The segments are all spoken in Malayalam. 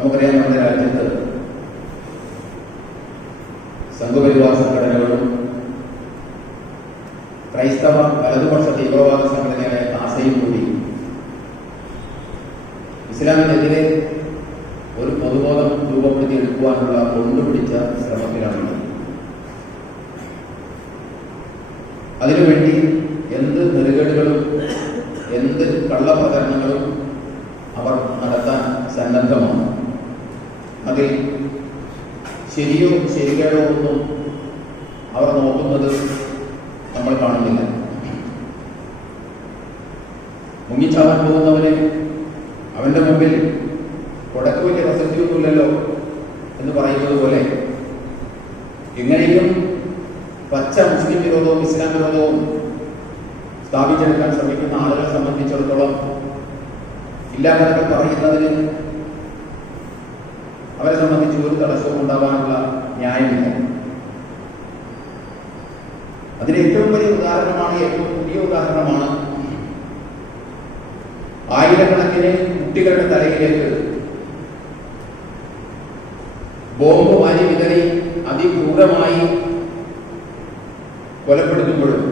നമുക്കറിയാം, നമ്മുടെ രാജ്യത്ത് സംഘപരിവാർ സംഘടനകളും ക്രൈസ്തവ വലതുപക്ഷ തീവ്രവാദ സംഘടനയായ കാസയും കൂടി ഇസ്ലാമിനെതിരെ ഒരു പൊതുബോധം രൂപപ്പെടുത്തിയെടുക്കുവാനുള്ള കൊണ്ടുപിടിച്ച ശ്രമത്തിലാണ്. അതിനുവേണ്ടി എന്ത് നെറുകേടുകളും എന്ത് കള്ളപ്രചരണങ്ങളും അവർ നടത്താൻ സന്നദ്ധമാണ്. അതിൽ ശരിയോ ശരികേടോ ഒന്നും അവർ നോക്കുന്നത് നമ്മൾ കാണുന്നില്ല. മുങ്ങിച്ചാവാൻ പോകുന്നവന് അവന്റെ മുമ്പിൽ കൊടക്ക് വലിയ പ്രസക്തിയൊന്നുമില്ലല്ലോ എന്ന് പറയുന്നത് പോലെ എങ്ങനെയും പച്ച മുസ്ലിം വിരോധവും ഇസ്ലാം വിരോധവും സ്ഥാപിച്ചെടുക്കാൻ ശ്രമിക്കുന്ന ആളുകളെ സംബന്ധിച്ചിടത്തോളം ഇല്ലാത്തതൊക്കെ പറയുന്നതിന് അവരെ സംബന്ധിച്ച് ഒരു തടസ്സവും ഉണ്ടാവാനുള്ള ന്യായമില്ല. അതിന് ഏറ്റവും വലിയ ഉദാഹരണമാണ്, ഏറ്റവും പുതിയ ഉദാഹരണമാണ് ആയിരക്കണക്കിന് കുട്ടികളുടെ തലയിലേക്ക് ബോംബ് വാരി വിതറി അതിക്രൂരമായി കൊലപ്പെടുത്തുമ്പോഴും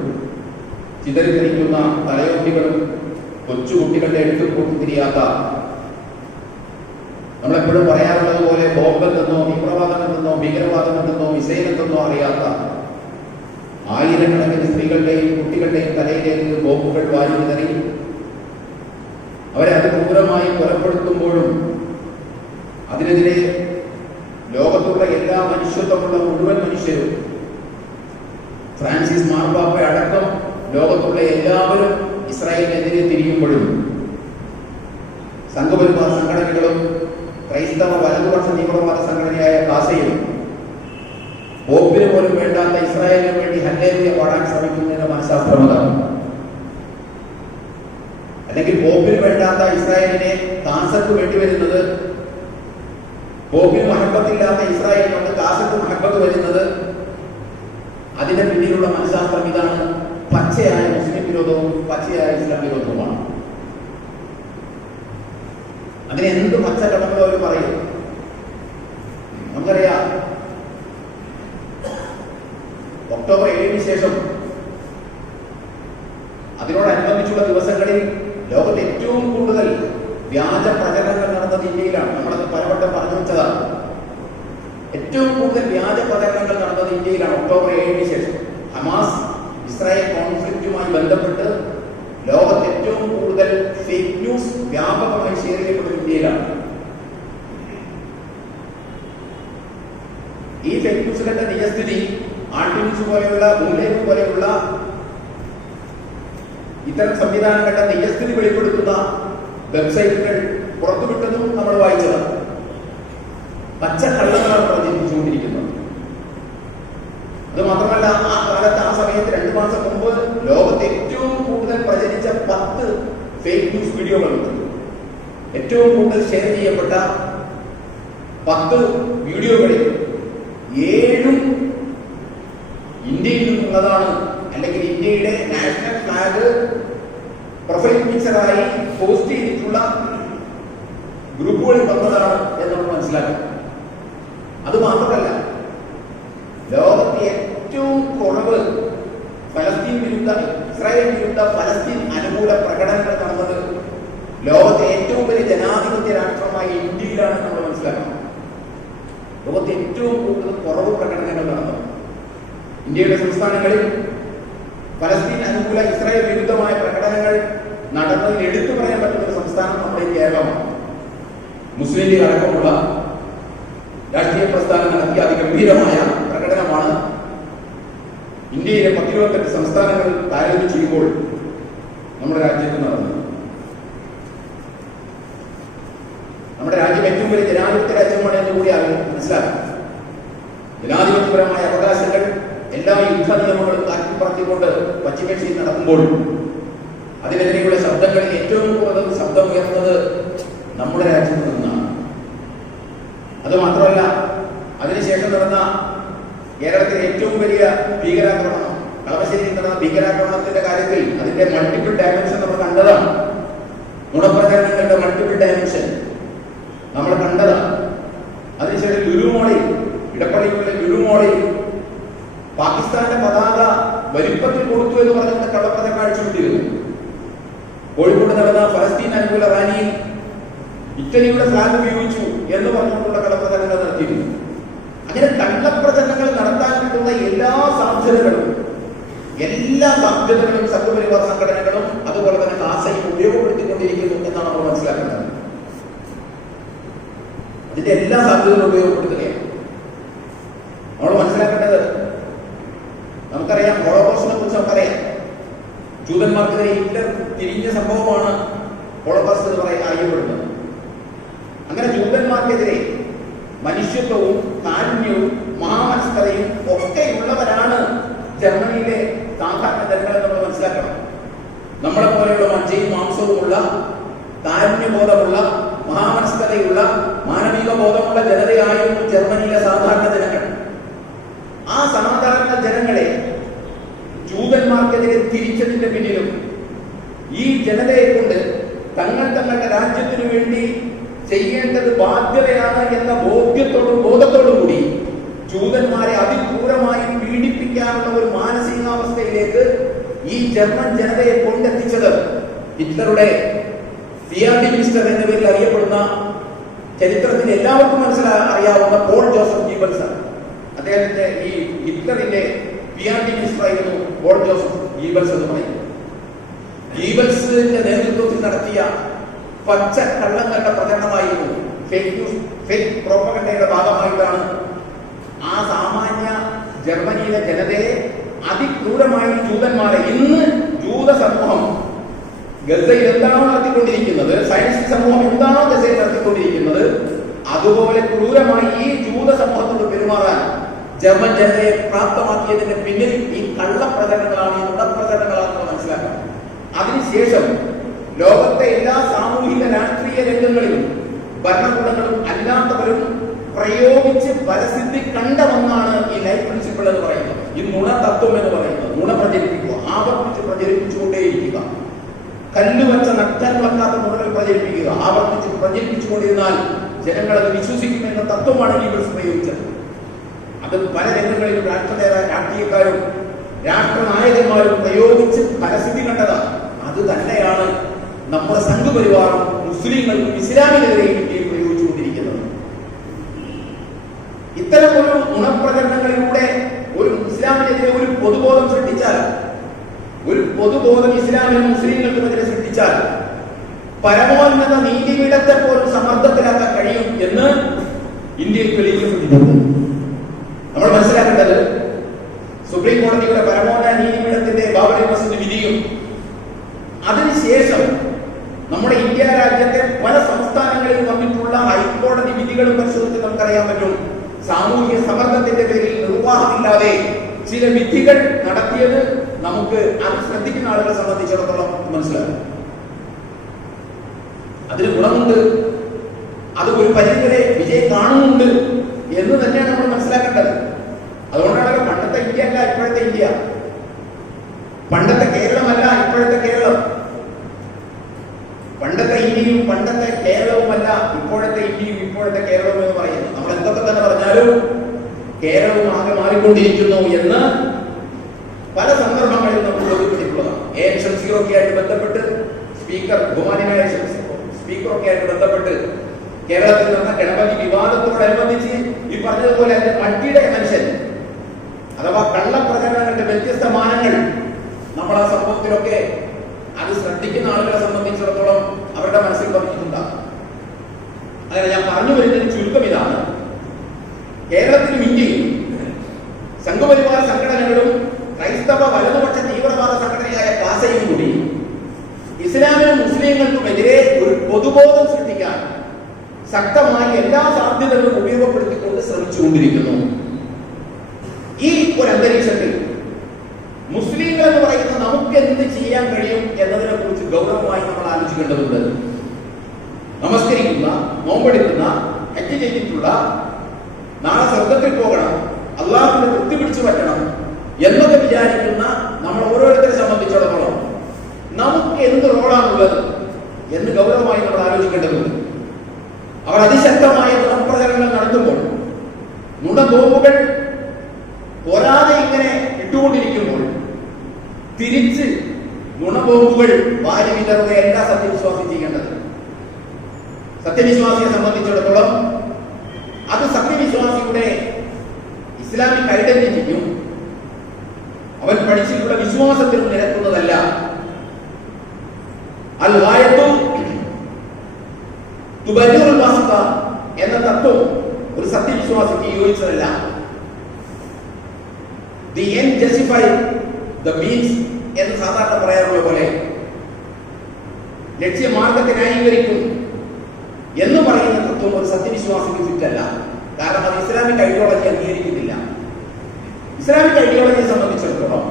ചിതറിത്തിരിക്കുന്ന തലയൊട്ടികളും കൊച്ചുകുട്ടികളുടെ എടുത്തുകൂട്ടി തിരിയാത്ത, നമ്മളെപ്പോഴും പറയാറുള്ളത് പോലെ ബോംബെന്നോ തീവ്രവാദമെന്നോ ഭീകരവാദമെന്നോ മിസൈലെന്നോ അറിയാത്ത ആയിരക്കണക്കിന് സ്ത്രീകളുടെയും കുട്ടികളുടെയും തലയിലേക്ക് ബോംബുകൾ വാരി വിതറി അവരെ അതിക്രൂരമായി കൊലപ്പെടുത്തുമ്പോഴും അതിനെതിരെ ലോകത്തുള്ള എല്ലാ മനുഷ്യത്വമുള്ള മുഴുവൻ മനുഷ്യരും, ഫ്രാൻസിസ് മാർപ്പാപ്പ അടക്കം ലോകത്തുള്ള എല്ലാവരും ഇസ്രായേലിനെതിരെ തിരിയുമ്പോഴും സംഘപരിവാർ സംഘടനകളും ക്രൈസ്തവ വലതുപക്ഷ തീവ്രവാദ സംഘടനയായ കാസയും പോപ്പിന് പോലും വേണ്ടാത്ത ഇസ്രായേലിന് വേണ്ടി ഹല്ലേലൂയ പാടാൻ ശ്രമിക്കുന്നതിന്റെ മനഃശാസ്ത്രം അതാണ്. അല്ലെങ്കിൽ പോപ്പിന് വേണ്ടാത്ത ഇസ്രായേലിനെ കാസക്ക് വേണ്ടിവരുന്നത്, പോപ്പിന് മഹബത്തില്ലാത്ത ഇസ്രായേലിനോട് കാസക്ക് മഹബത്ത് വരുന്നത്, അതിന്റെ പിന്നിലുള്ള മനഃശാസ്ത്രം ഇതാണ്. പച്ചയായ മുസ്ലിം വിരോധവും പച്ചയായ ഇസ്ലാം വിരോധവുമാണ്. അതിന് എന്ത് പച്ചക്കടങ്ങളോ അവർ പറയും. നമുക്കറിയാം, ഒക്ടോബർ 7-ന് ശേഷം അതിനോടനുബന്ധിച്ചുള്ള ദിവസങ്ങളിൽ ലോകത്ത് ഏറ്റവും കൂടുതൽ വ്യാജ പ്രചരണങ്ങൾ നടന്നത് ഇന്ത്യയിലാണ്. നമ്മളത് പലവട്ടം പറഞ്ഞു വെച്ചതാണ്. ഏറ്റവും കൂടുതൽ വ്യാജ പ്രചരണങ്ങൾ നടന്നത് ഇന്ത്യയിലാണ് ഒക്ടോബർ 7-ന് ശേഷം. ഹമാസ് ഇസ്രായേൽ കോൺഫ്ലിക്റ്റുമായി ബന്ധപ്പെട്ട് ലോകത്ത് ഏറ്റവും കൂടുതൽ ഫേക്ക് ന്യൂസ് വ്യാപകമായി ഷെയർ ചെയ്യപ്പെട്ടത് ഇന്ത്യയിലാണ്. ഈ ഫേക്ക് ന്യൂസുകളുടെ നിജസ്ഥിതി ആർട്ടിന്യൂസ് പോലെയുള്ള ബുള്ളേവ് പോലെയുള്ള ഇത്തരം സംവിധാനങ്ങളുടെ നിജസ്ഥിതി വെളിപ്പെടുത്തുന്ന വെബ്സൈറ്റുകൾ പുറത്തുവിട്ടതും നമ്മൾ വായിച്ചതാണ്. പച്ചക്കള്ളങ്ങളാണ് പ്രചരിപ്പിച്ചുകൊണ്ടിരിക്കുന്നത്. അത് മാത്രമല്ല, ആ കാലത്ത് ആ സമയത്ത് 2 മാസം മുമ്പ് ലോകത്ത് ഏറ്റവും കൂടുതൽ പ്രചരിച്ച 10 ഫേക്ക് ന്യൂസ് വീഡിയോകളുണ്ട്. ഏറ്റവും കൂടുതൽ ഷെയർ ചെയ്യപ്പെട്ട 10 വീഡിയോകളിൽ 7 ഇന്ത്യയിൽ നിന്നുള്ളതാണ്. അല്ലെങ്കിൽ ഇന്ത്യയുടെ നാഷണൽ ഫ്ലാഗ് പ്രൊഫൈൽ പിക്ചറായി പോസ്റ്റ് ചെയ്തിട്ടുള്ള ഗ്രൂപ്പുകളിൽ വന്നതാണ് എന്ന് നമ്മൾ മനസ്സിലാക്കണം. അത് മാത്രമല്ല, ലോകത്തെ ഏറ്റവും കുറവ് ഫലസ്തീൻ വിരുദ്ധ, ഇസ്രായേൽ വിരുദ്ധ, ഫലസ്തീൻ അനുകൂല പ്രകടനങ്ങൾ നടന്നത് ലോകത്തെ ഏറ്റവും വലിയ ജനാധിപത്യ രാഷ്ട്രമായ ഇന്ത്യയിലാണ് നമ്മൾ മനസ്സിലാക്കണം. ലോകത്തെ ഏറ്റവും കൂടുതൽ കുറവ് പ്രകടനങ്ങൾ നടന്നത് ഇന്ത്യയുടെ സംസ്ഥാനങ്ങളിൽ ഫലസ്തീൻ അനുകൂല, ഇസ്രായേൽ വിരുദ്ധമായ പ്രകടനങ്ങൾ നടന്നതിൽ എടുത്തു പറയാൻ പറ്റുന്ന ഒരു സംസ്ഥാനം നമ്മുടെ കേരളമാണ്. മുസ്ലിം ലീഗ് അടക്കമുള്ള രാഷ്ട്രീയ പ്രസ്ഥാനം നടത്തിയ അതിഗംഭീരമായ പ്രകടനമാണ് ഇന്ത്യയിലെ 10-28 സംസ്ഥാനങ്ങൾ താരതമ്യം ചെയ്യുമ്പോൾ നമ്മുടെ രാജ്യത്ത് നടന്നത്. നമ്മുടെ രാജ്യം ഏറ്റവും വലിയ ജനാധിപത്യ രാജ്യമാണ് എന്ന് കൂടി മനസ്സിലാക്കാം. ജനാധിപത്യപരമായ അവകാശങ്ങൾ എല്ലാ യുദ്ധ നിയമങ്ങളും താക്കിപ്പറത്തിക്കൊണ്ട് പശ്ചിമേഷ്യയിൽ നടക്കുമ്പോൾ അതിനെതിരെയുള്ള ശബ്ദങ്ങളിൽ ഏറ്റവും കൂടുതൽ ശബ്ദമുയർന്നത് നമ്മുടെ രാജ്യത്ത് നിന്നാണ്. അത് മാത്രമല്ല, അതിനുശേഷം നടന്ന കേരളത്തിലെ ഏറ്റവും വലിയ ഭീകരാക്രമണം, കളമശ്ശേരിയിൽ നടന്ന ഭീകരാക്രമണത്തിന്റെ കാര്യത്തിൽ അതിന്റെ മൾട്ടിപ്പിൾ ഡയമെൻഷൻ നമ്മൾ കണ്ടതാണ്. നുണപ്രചരണങ്ങളുടെ മൾട്ടിപ്പിൾ ഡയമെൻഷൻ നമ്മൾ കണ്ടതാണ്. പാകിസ്ഥാന്റെ പതാക വലിപ്പത്തിൽ കൊടുത്തു എന്ന് പറഞ്ഞുകൊണ്ട് കള്ളപ്രചരണം അഴിച്ചുവിട്ടിരുന്നു. കോഴിക്കോട് നടന്ന ഫലസ്തീൻ അനുകൂല റാലിയിൽ ഇറ്റലിയുടെ ഫ്ലാഗ് ഉപയോഗിച്ചു എന്ന് പറഞ്ഞുകൊണ്ടുള്ള കള്ളപ്രചരണങ്ങൾ നടത്തിയിരുന്നു. അങ്ങനെ കള്ളപ്രചരണങ്ങൾ നടത്താൻ കിട്ടുന്ന എല്ലാ സാധ്യതകളും സംഘപരിവാർ സംഘടനകളും അതുപോലെ തന്നെ കാസയും ഉപയോഗപ്പെടുത്തിക്കൊണ്ടിരിക്കുന്നു എന്നാണ് നമ്മൾ മനസ്സിലാക്കുന്നത്. അതിന്റെ എല്ലാ സാധ്യതകളും ഉപയോഗപ്പെടുത്തുകയാണ്. നമ്മൾ മനസ്സിലാക്കേണ്ടത്, നമുക്കറിയാം ഹോളോകോസ്റ്റിനെ കുറിച്ച് നമുക്കറിയാം. ജൂതന്മാർക്കെതിരെ ഹിറ്റ്ലർ തിരിഞ്ഞ സംഭവമാണ് ഹോളോകോസ്റ്റ് എന്ന് അറിയപ്പെടുന്നത്. അങ്ങനെ ജൂതന്മാർക്കെതിരെ മനുഷ്യത്വവും കാരുണ്യവും മഹാമനസ്കതയും ഒക്കെയുള്ളവരാണ് ജർമ്മനിയിലെ സാധാരണ ജനങ്ങൾ നമ്മൾ മനസ്സിലാക്കണം. നമ്മളെ പോലെയുള്ള മജ്ജയും മാംസവുമുള്ള, കാരുണ്യബോധമുള്ള, മഹാമനസ്കതയുള്ള, മാനവിക ബോധമുള്ള ജനതയായിരുന്നു ജർമ്മനിയിലെ സാധാരണ ജനങ്ങൾ. ആ സാധാരണ ജനങ്ങളെ ജൂതന്മാർക്കെതിരെ തിരിച്ചതിന്റെ പിന്നിലും ഈ ജനതയെ കൊണ്ട് തങ്ങളുടെ രാജ്യത്തിനു വേണ്ടി ചെയ്യേണ്ടത് ബാധ്യതയാണ് എന്ന ബോധത്തോടു കൂടി ജൂതന്മാരെ അതിക്രൂരമായി പീഡിപ്പിക്കാനുള്ള ഒരു മാനസികാവസ്ഥയിലേക്ക് ഈ ജർമ്മൻ ജനതയെ കൊണ്ടെത്തിച്ചത് ഹിറ്റ്ലറുടെ പിആർഡി മിനിസ്റ്റർ എന്ന പേരിൽ അറിയപ്പെടുന്ന, ചരിത്രത്തിൽ എല്ലാവർക്കും അറിയാവുന്ന പോൾ ജോസഫ് ഗീബൽസ് ആണ്. അദ്ദേഹത്തിന്റെ ഈ ഹിറ്റ്ലറിന്റെ പിആർഡി മിനിസ്റ്റർ ആയിരുന്നു പോൾ ജോസഫ് ഗീബൽസ് എന്ന് പറയുന്നത്. ഗീബൽസിന്റെ നേതൃത്വത്തിൽ നടത്തിയ പച്ച കള്ളങ്ങളുടെ പ്രചരണമായിരുന്നു, ഫേക്ക് പ്രോപ്പഗണ്ടയുടെ ഭാഗമായിട്ടാണ് ആ സാമാന്യ ജർമ്മനിയിലെ ജനതയെ അതിക്രൂരമായി ജൂതന്മാരെ, ഇന്ന് ജൂത സമൂഹം ഗസയിൽ എന്താണോ നടത്തിക്കൊണ്ടിരിക്കുന്നത്, സയൻസ് സമൂഹം എന്താണോ ഗസയിൽ നടത്തിക്കൊണ്ടിരിക്കുന്നത്, അതുപോലെ ക്രൂരമായി ഈ ജൂത സമൂഹത്തോട് പെരുമാറാൻ ജർമ്മൻ ജനതയെ പ്രാപ്തമാക്കിയതിന്റെ പിന്നിൽ ഈ കള്ളപ്രചരണങ്ങളാണ്, ഈ നുണപ്രചരണങ്ങളാണെന്ന് മനസ്സിലാക്കണം. അതിനുശേഷം ലോകത്തെ എല്ലാ സാമൂഹിക രാഷ്ട്രീയ രംഗങ്ങളിലും ഭരണകൂടങ്ങളും അല്ലാത്തവരും പ്രയോഗിച്ച് ഫലസിദ്ധി കണ്ട ഒന്നാണ് ഈ ലൈഫ് പ്രിൻസിപ്പിൾ എന്ന് പറയുന്നത്, ഈ നുണ തത്വം എന്ന് പറയുന്നത്. നുണ പ്രചരിപ്പിക്കുക, ആവർത്തിച്ച് പ്രചരിപ്പിച്ചുകൊണ്ടേയിരിക്കുക, കല്ലുവച്ച നട്ടാൽ വളക്കാത്ത നുണകൾ പ്രചരിപ്പിക്കുക, ആവർത്തിച്ച് പ്രചരിപ്പിച്ചുകൊണ്ടിരുന്നാൽ ജനങ്ങൾ അത് വിശ്വസിക്കുമെന്ന തത്വമാണ് ഗീബൽസ് പ്രയോഗിച്ചത്. അത് പല രംഗങ്ങളിലും രാഷ്ട്രീയക്കാരും രാഷ്ട്രനായകന്മാരും പ്രയോഗിച്ച് ഫലസിദ്ധി കണ്ടതാണ്. അത് തന്നെയാണ് നമ്മുടെ സംഘപരിവാറും മുസ്ലിങ്ങൾക്കും ഇസ്ലാമിനെതിരെയും ഇന്ത്യയിൽ പ്രയോഗിച്ചുകൊണ്ടിരിക്കുന്നത്. ഇത്തരം ഒരു നുണപ്രചരണങ്ങളിലൂടെ ഒരു ഇസ്ലാമിനെതിരെ ഒരു പൊതുബോധം സൃഷ്ടിച്ചാൽ, ഒരു പൊതുബോധം ഇസ്ലാമിനും മുസ്ലിങ്ങൾക്കുമെതിരെ സൃഷ്ടിച്ചാൽ പരമോന്നത നീതിപീഠത്തെ പോലും സമ്മർദ്ദത്തിലാക്കാൻ കഴിയും എന്ന് ഇന്ത്യയിൽ തെളിയിക്കപ്പെട്ടിട്ടുണ്ട്. നമ്മൾ മനസ്സിലാക്കേണ്ടത്, സുപ്രീം കോടതിയുടെ പരമോന്നത നീതിപീഠത്തിന്റെ ബാബറി മസ്ജിദ് വിധിയും അതിനുശേഷം നമ്മുടെ ഇന്ത്യ രാജ്യത്തെ പല സംസ്ഥാനങ്ങളിൽ വന്നിട്ടുള്ള ഹൈക്കോടതി വിധികളും പരിശോധിച്ച് നമുക്കറിയാൻ പറ്റും. സാമൂഹിക സമ്മർദ്ദത്തിന്റെ പേരിൽ നിർവാഹമില്ലാതെ ചില വിധികൾ നടത്തിയത് നമുക്ക് അത് ശ്രദ്ധിക്കുന്ന ആളുകളെ സംബന്ധിച്ചിടത്തോളം മനസ്സിലാക്കും. അതിന് ഗുണമുണ്ട്, അത് ഒരു പരിധിവരെ വിജയം കാണുന്നുണ്ട് എന്ന് തന്നെയാണ് നമ്മൾ മനസ്സിലാക്കേണ്ടത്. അതുകൊണ്ടാണ് പണ്ടത്തെ ഇന്ത്യ അല്ല ഇപ്പോഴത്തെ ഇന്ത്യ, പണ്ടത്തെ കേരളമല്ല ഇപ്പോഴത്തെ കേരളം, പണ്ടത്തെ ഇന്ത്യയും പണ്ടത്തെ കേരളവുമല്ല ഇപ്പോഴത്തെ ഇന്ത്യയും ഇപ്പോഴത്തെ കേരളവും എന്ന് പറയുന്നത്. നമ്മൾ എന്തൊക്കെ തന്നെ പറഞ്ഞാലും കേരളവും ആകെ മാറിക്കൊണ്ടിരിക്കുന്നു എന്ന് പല സന്ദർഭങ്ങളിൽ നമ്മൾ ബോധ്യപ്പെട്ടിട്ടുള്ളതാണ്. AN ഒക്കെ ആയിട്ട് ബന്ധപ്പെട്ട് സ്പീക്കർ, ബഹുമാന്യനായ സ്പീക്കറൊക്കെ ആയിട്ട് ബന്ധപ്പെട്ട് കേരളത്തിൽ നടന്ന ഗണപതി വിവാദത്തോടനുബന്ധിച്ച് ഈ പറഞ്ഞതുപോലെ അതിന്റെ മൾട്ടി ഡയമെൻഷൻ അഥവാ കള്ളപ്രചരണങ്ങളുടെ വ്യത്യസ്ത മാനങ്ങൾ നമ്മൾ ആ സംഭവത്തിലൊക്കെ അത് ശ്രദ്ധിക്കുന്ന ആളുകളെ സംബന്ധിച്ചിടത്തോളം അവരുടെ മനസ്സിൽ പറഞ്ഞിട്ടുണ്ടാകും. അങ്ങനെ ഞാൻ പറഞ്ഞു വരുന്നതിന് ചുരുക്കം ഇതാണ്: കേരളത്തിലും ഇന്ത്യയും സംഘപരിവാര സംഘടനകളും ക്രൈസ്തവ വലതുപക്ഷ തീവ്രവാദ സംഘടനയായ കാസയും കൂടി ഇസ്ലാമിനും മുസ്ലിങ്ങൾക്കുമെതിരെ ഒരു പൊതുബോധം സൃഷ്ടിക്കാൻ ശക്തമായി എല്ലാ സാധ്യതകളും ഉപയോഗപ്പെടുത്തിക്കൊണ്ട് ശ്രമിച്ചുകൊണ്ടിരിക്കുന്നു. ഈ ഒരു അന്തരീക്ഷത്തിൽ മുസ്ലിങ്ങൾ എന്ന് പറയുന്ന നമുക്ക് എന്ത് ചെയ്യാൻ കഴിയും എന്നതിനെ കുറിച്ച് ഗൗരവമായി നമ്മൾ ആലോചിക്കേണ്ടതുണ്ട്. നമസ്കരിക്കുന്ന, നോമ്പെടുക്കുന്ന, ഹജ്ജ് ചെയ്തിട്ടുള്ള, നാളെ സ്വർഗത്തിൽ പോകണം, അള്ളാഹുവിനെ വൃത്തി പിടിച്ചു പറ്റണം എന്നൊക്കെ വിചാരിക്കുന്ന നമ്മൾ ഓരോരുത്തരെ സംബന്ധിച്ചിടത്തോളം നമുക്ക് എന്ത് റോളാണുള്ളത് എന്ന് ഗൗരവമായി നമ്മൾ ആലോചിക്കേണ്ടതുണ്ട്. അവർ അതിശക്തമായ നുണപ്രചരണങ്ങൾ നടത്തുമ്പോൾ നുണബോംബുകൾ പോരാതെ ഇങ്ങനെ ചുട്ടുകൊണ്ടിരിക്കുമ്പോൾ തിരിച്ച് നുണബോംബുകൾ വാരി വിതറുകയല്ല സത്യവിശ്വാസി ചെയ്യേണ്ടത്. സത്യവിശ്വാസിയെ സംബന്ധിച്ചിടത്തോളം അത് സത്യവിശ്വാസിയുടെ ഇസ്ലാമിക് ഐഡന്റിറ്റിക്കും അവൻ പഠിച്ചിട്ടുള്ള വിശ്വാസത്തിനും നിരക്കുന്നതല്ല. അൽ ഗായത്തു തുബരിറുൽ വസ്ത എന്ന തത്വം ഒരു സത്യവിശ്വാസിക്ക് യോജിച്ചതല്ല. The end justify the means എന്ന് സാധാരണ പറയാറുള്ള പോലെ ലക്ഷ്യമാർഗത്തെ ന്യായീകരിക്കും എന്ന് പറയുന്ന തത്വം ഒരു സത്യവിശ്വാസിക്ക് ഫിറ്റല്ല. കാരണം അത് ഇസ്ലാമിക് ഐഡിയോളജി അംഗീകരിക്കുന്നില്ല. ഇസ്ലാമിക് ഐഡിയോളജിയെ സംബന്ധിച്ചിടത്തോളം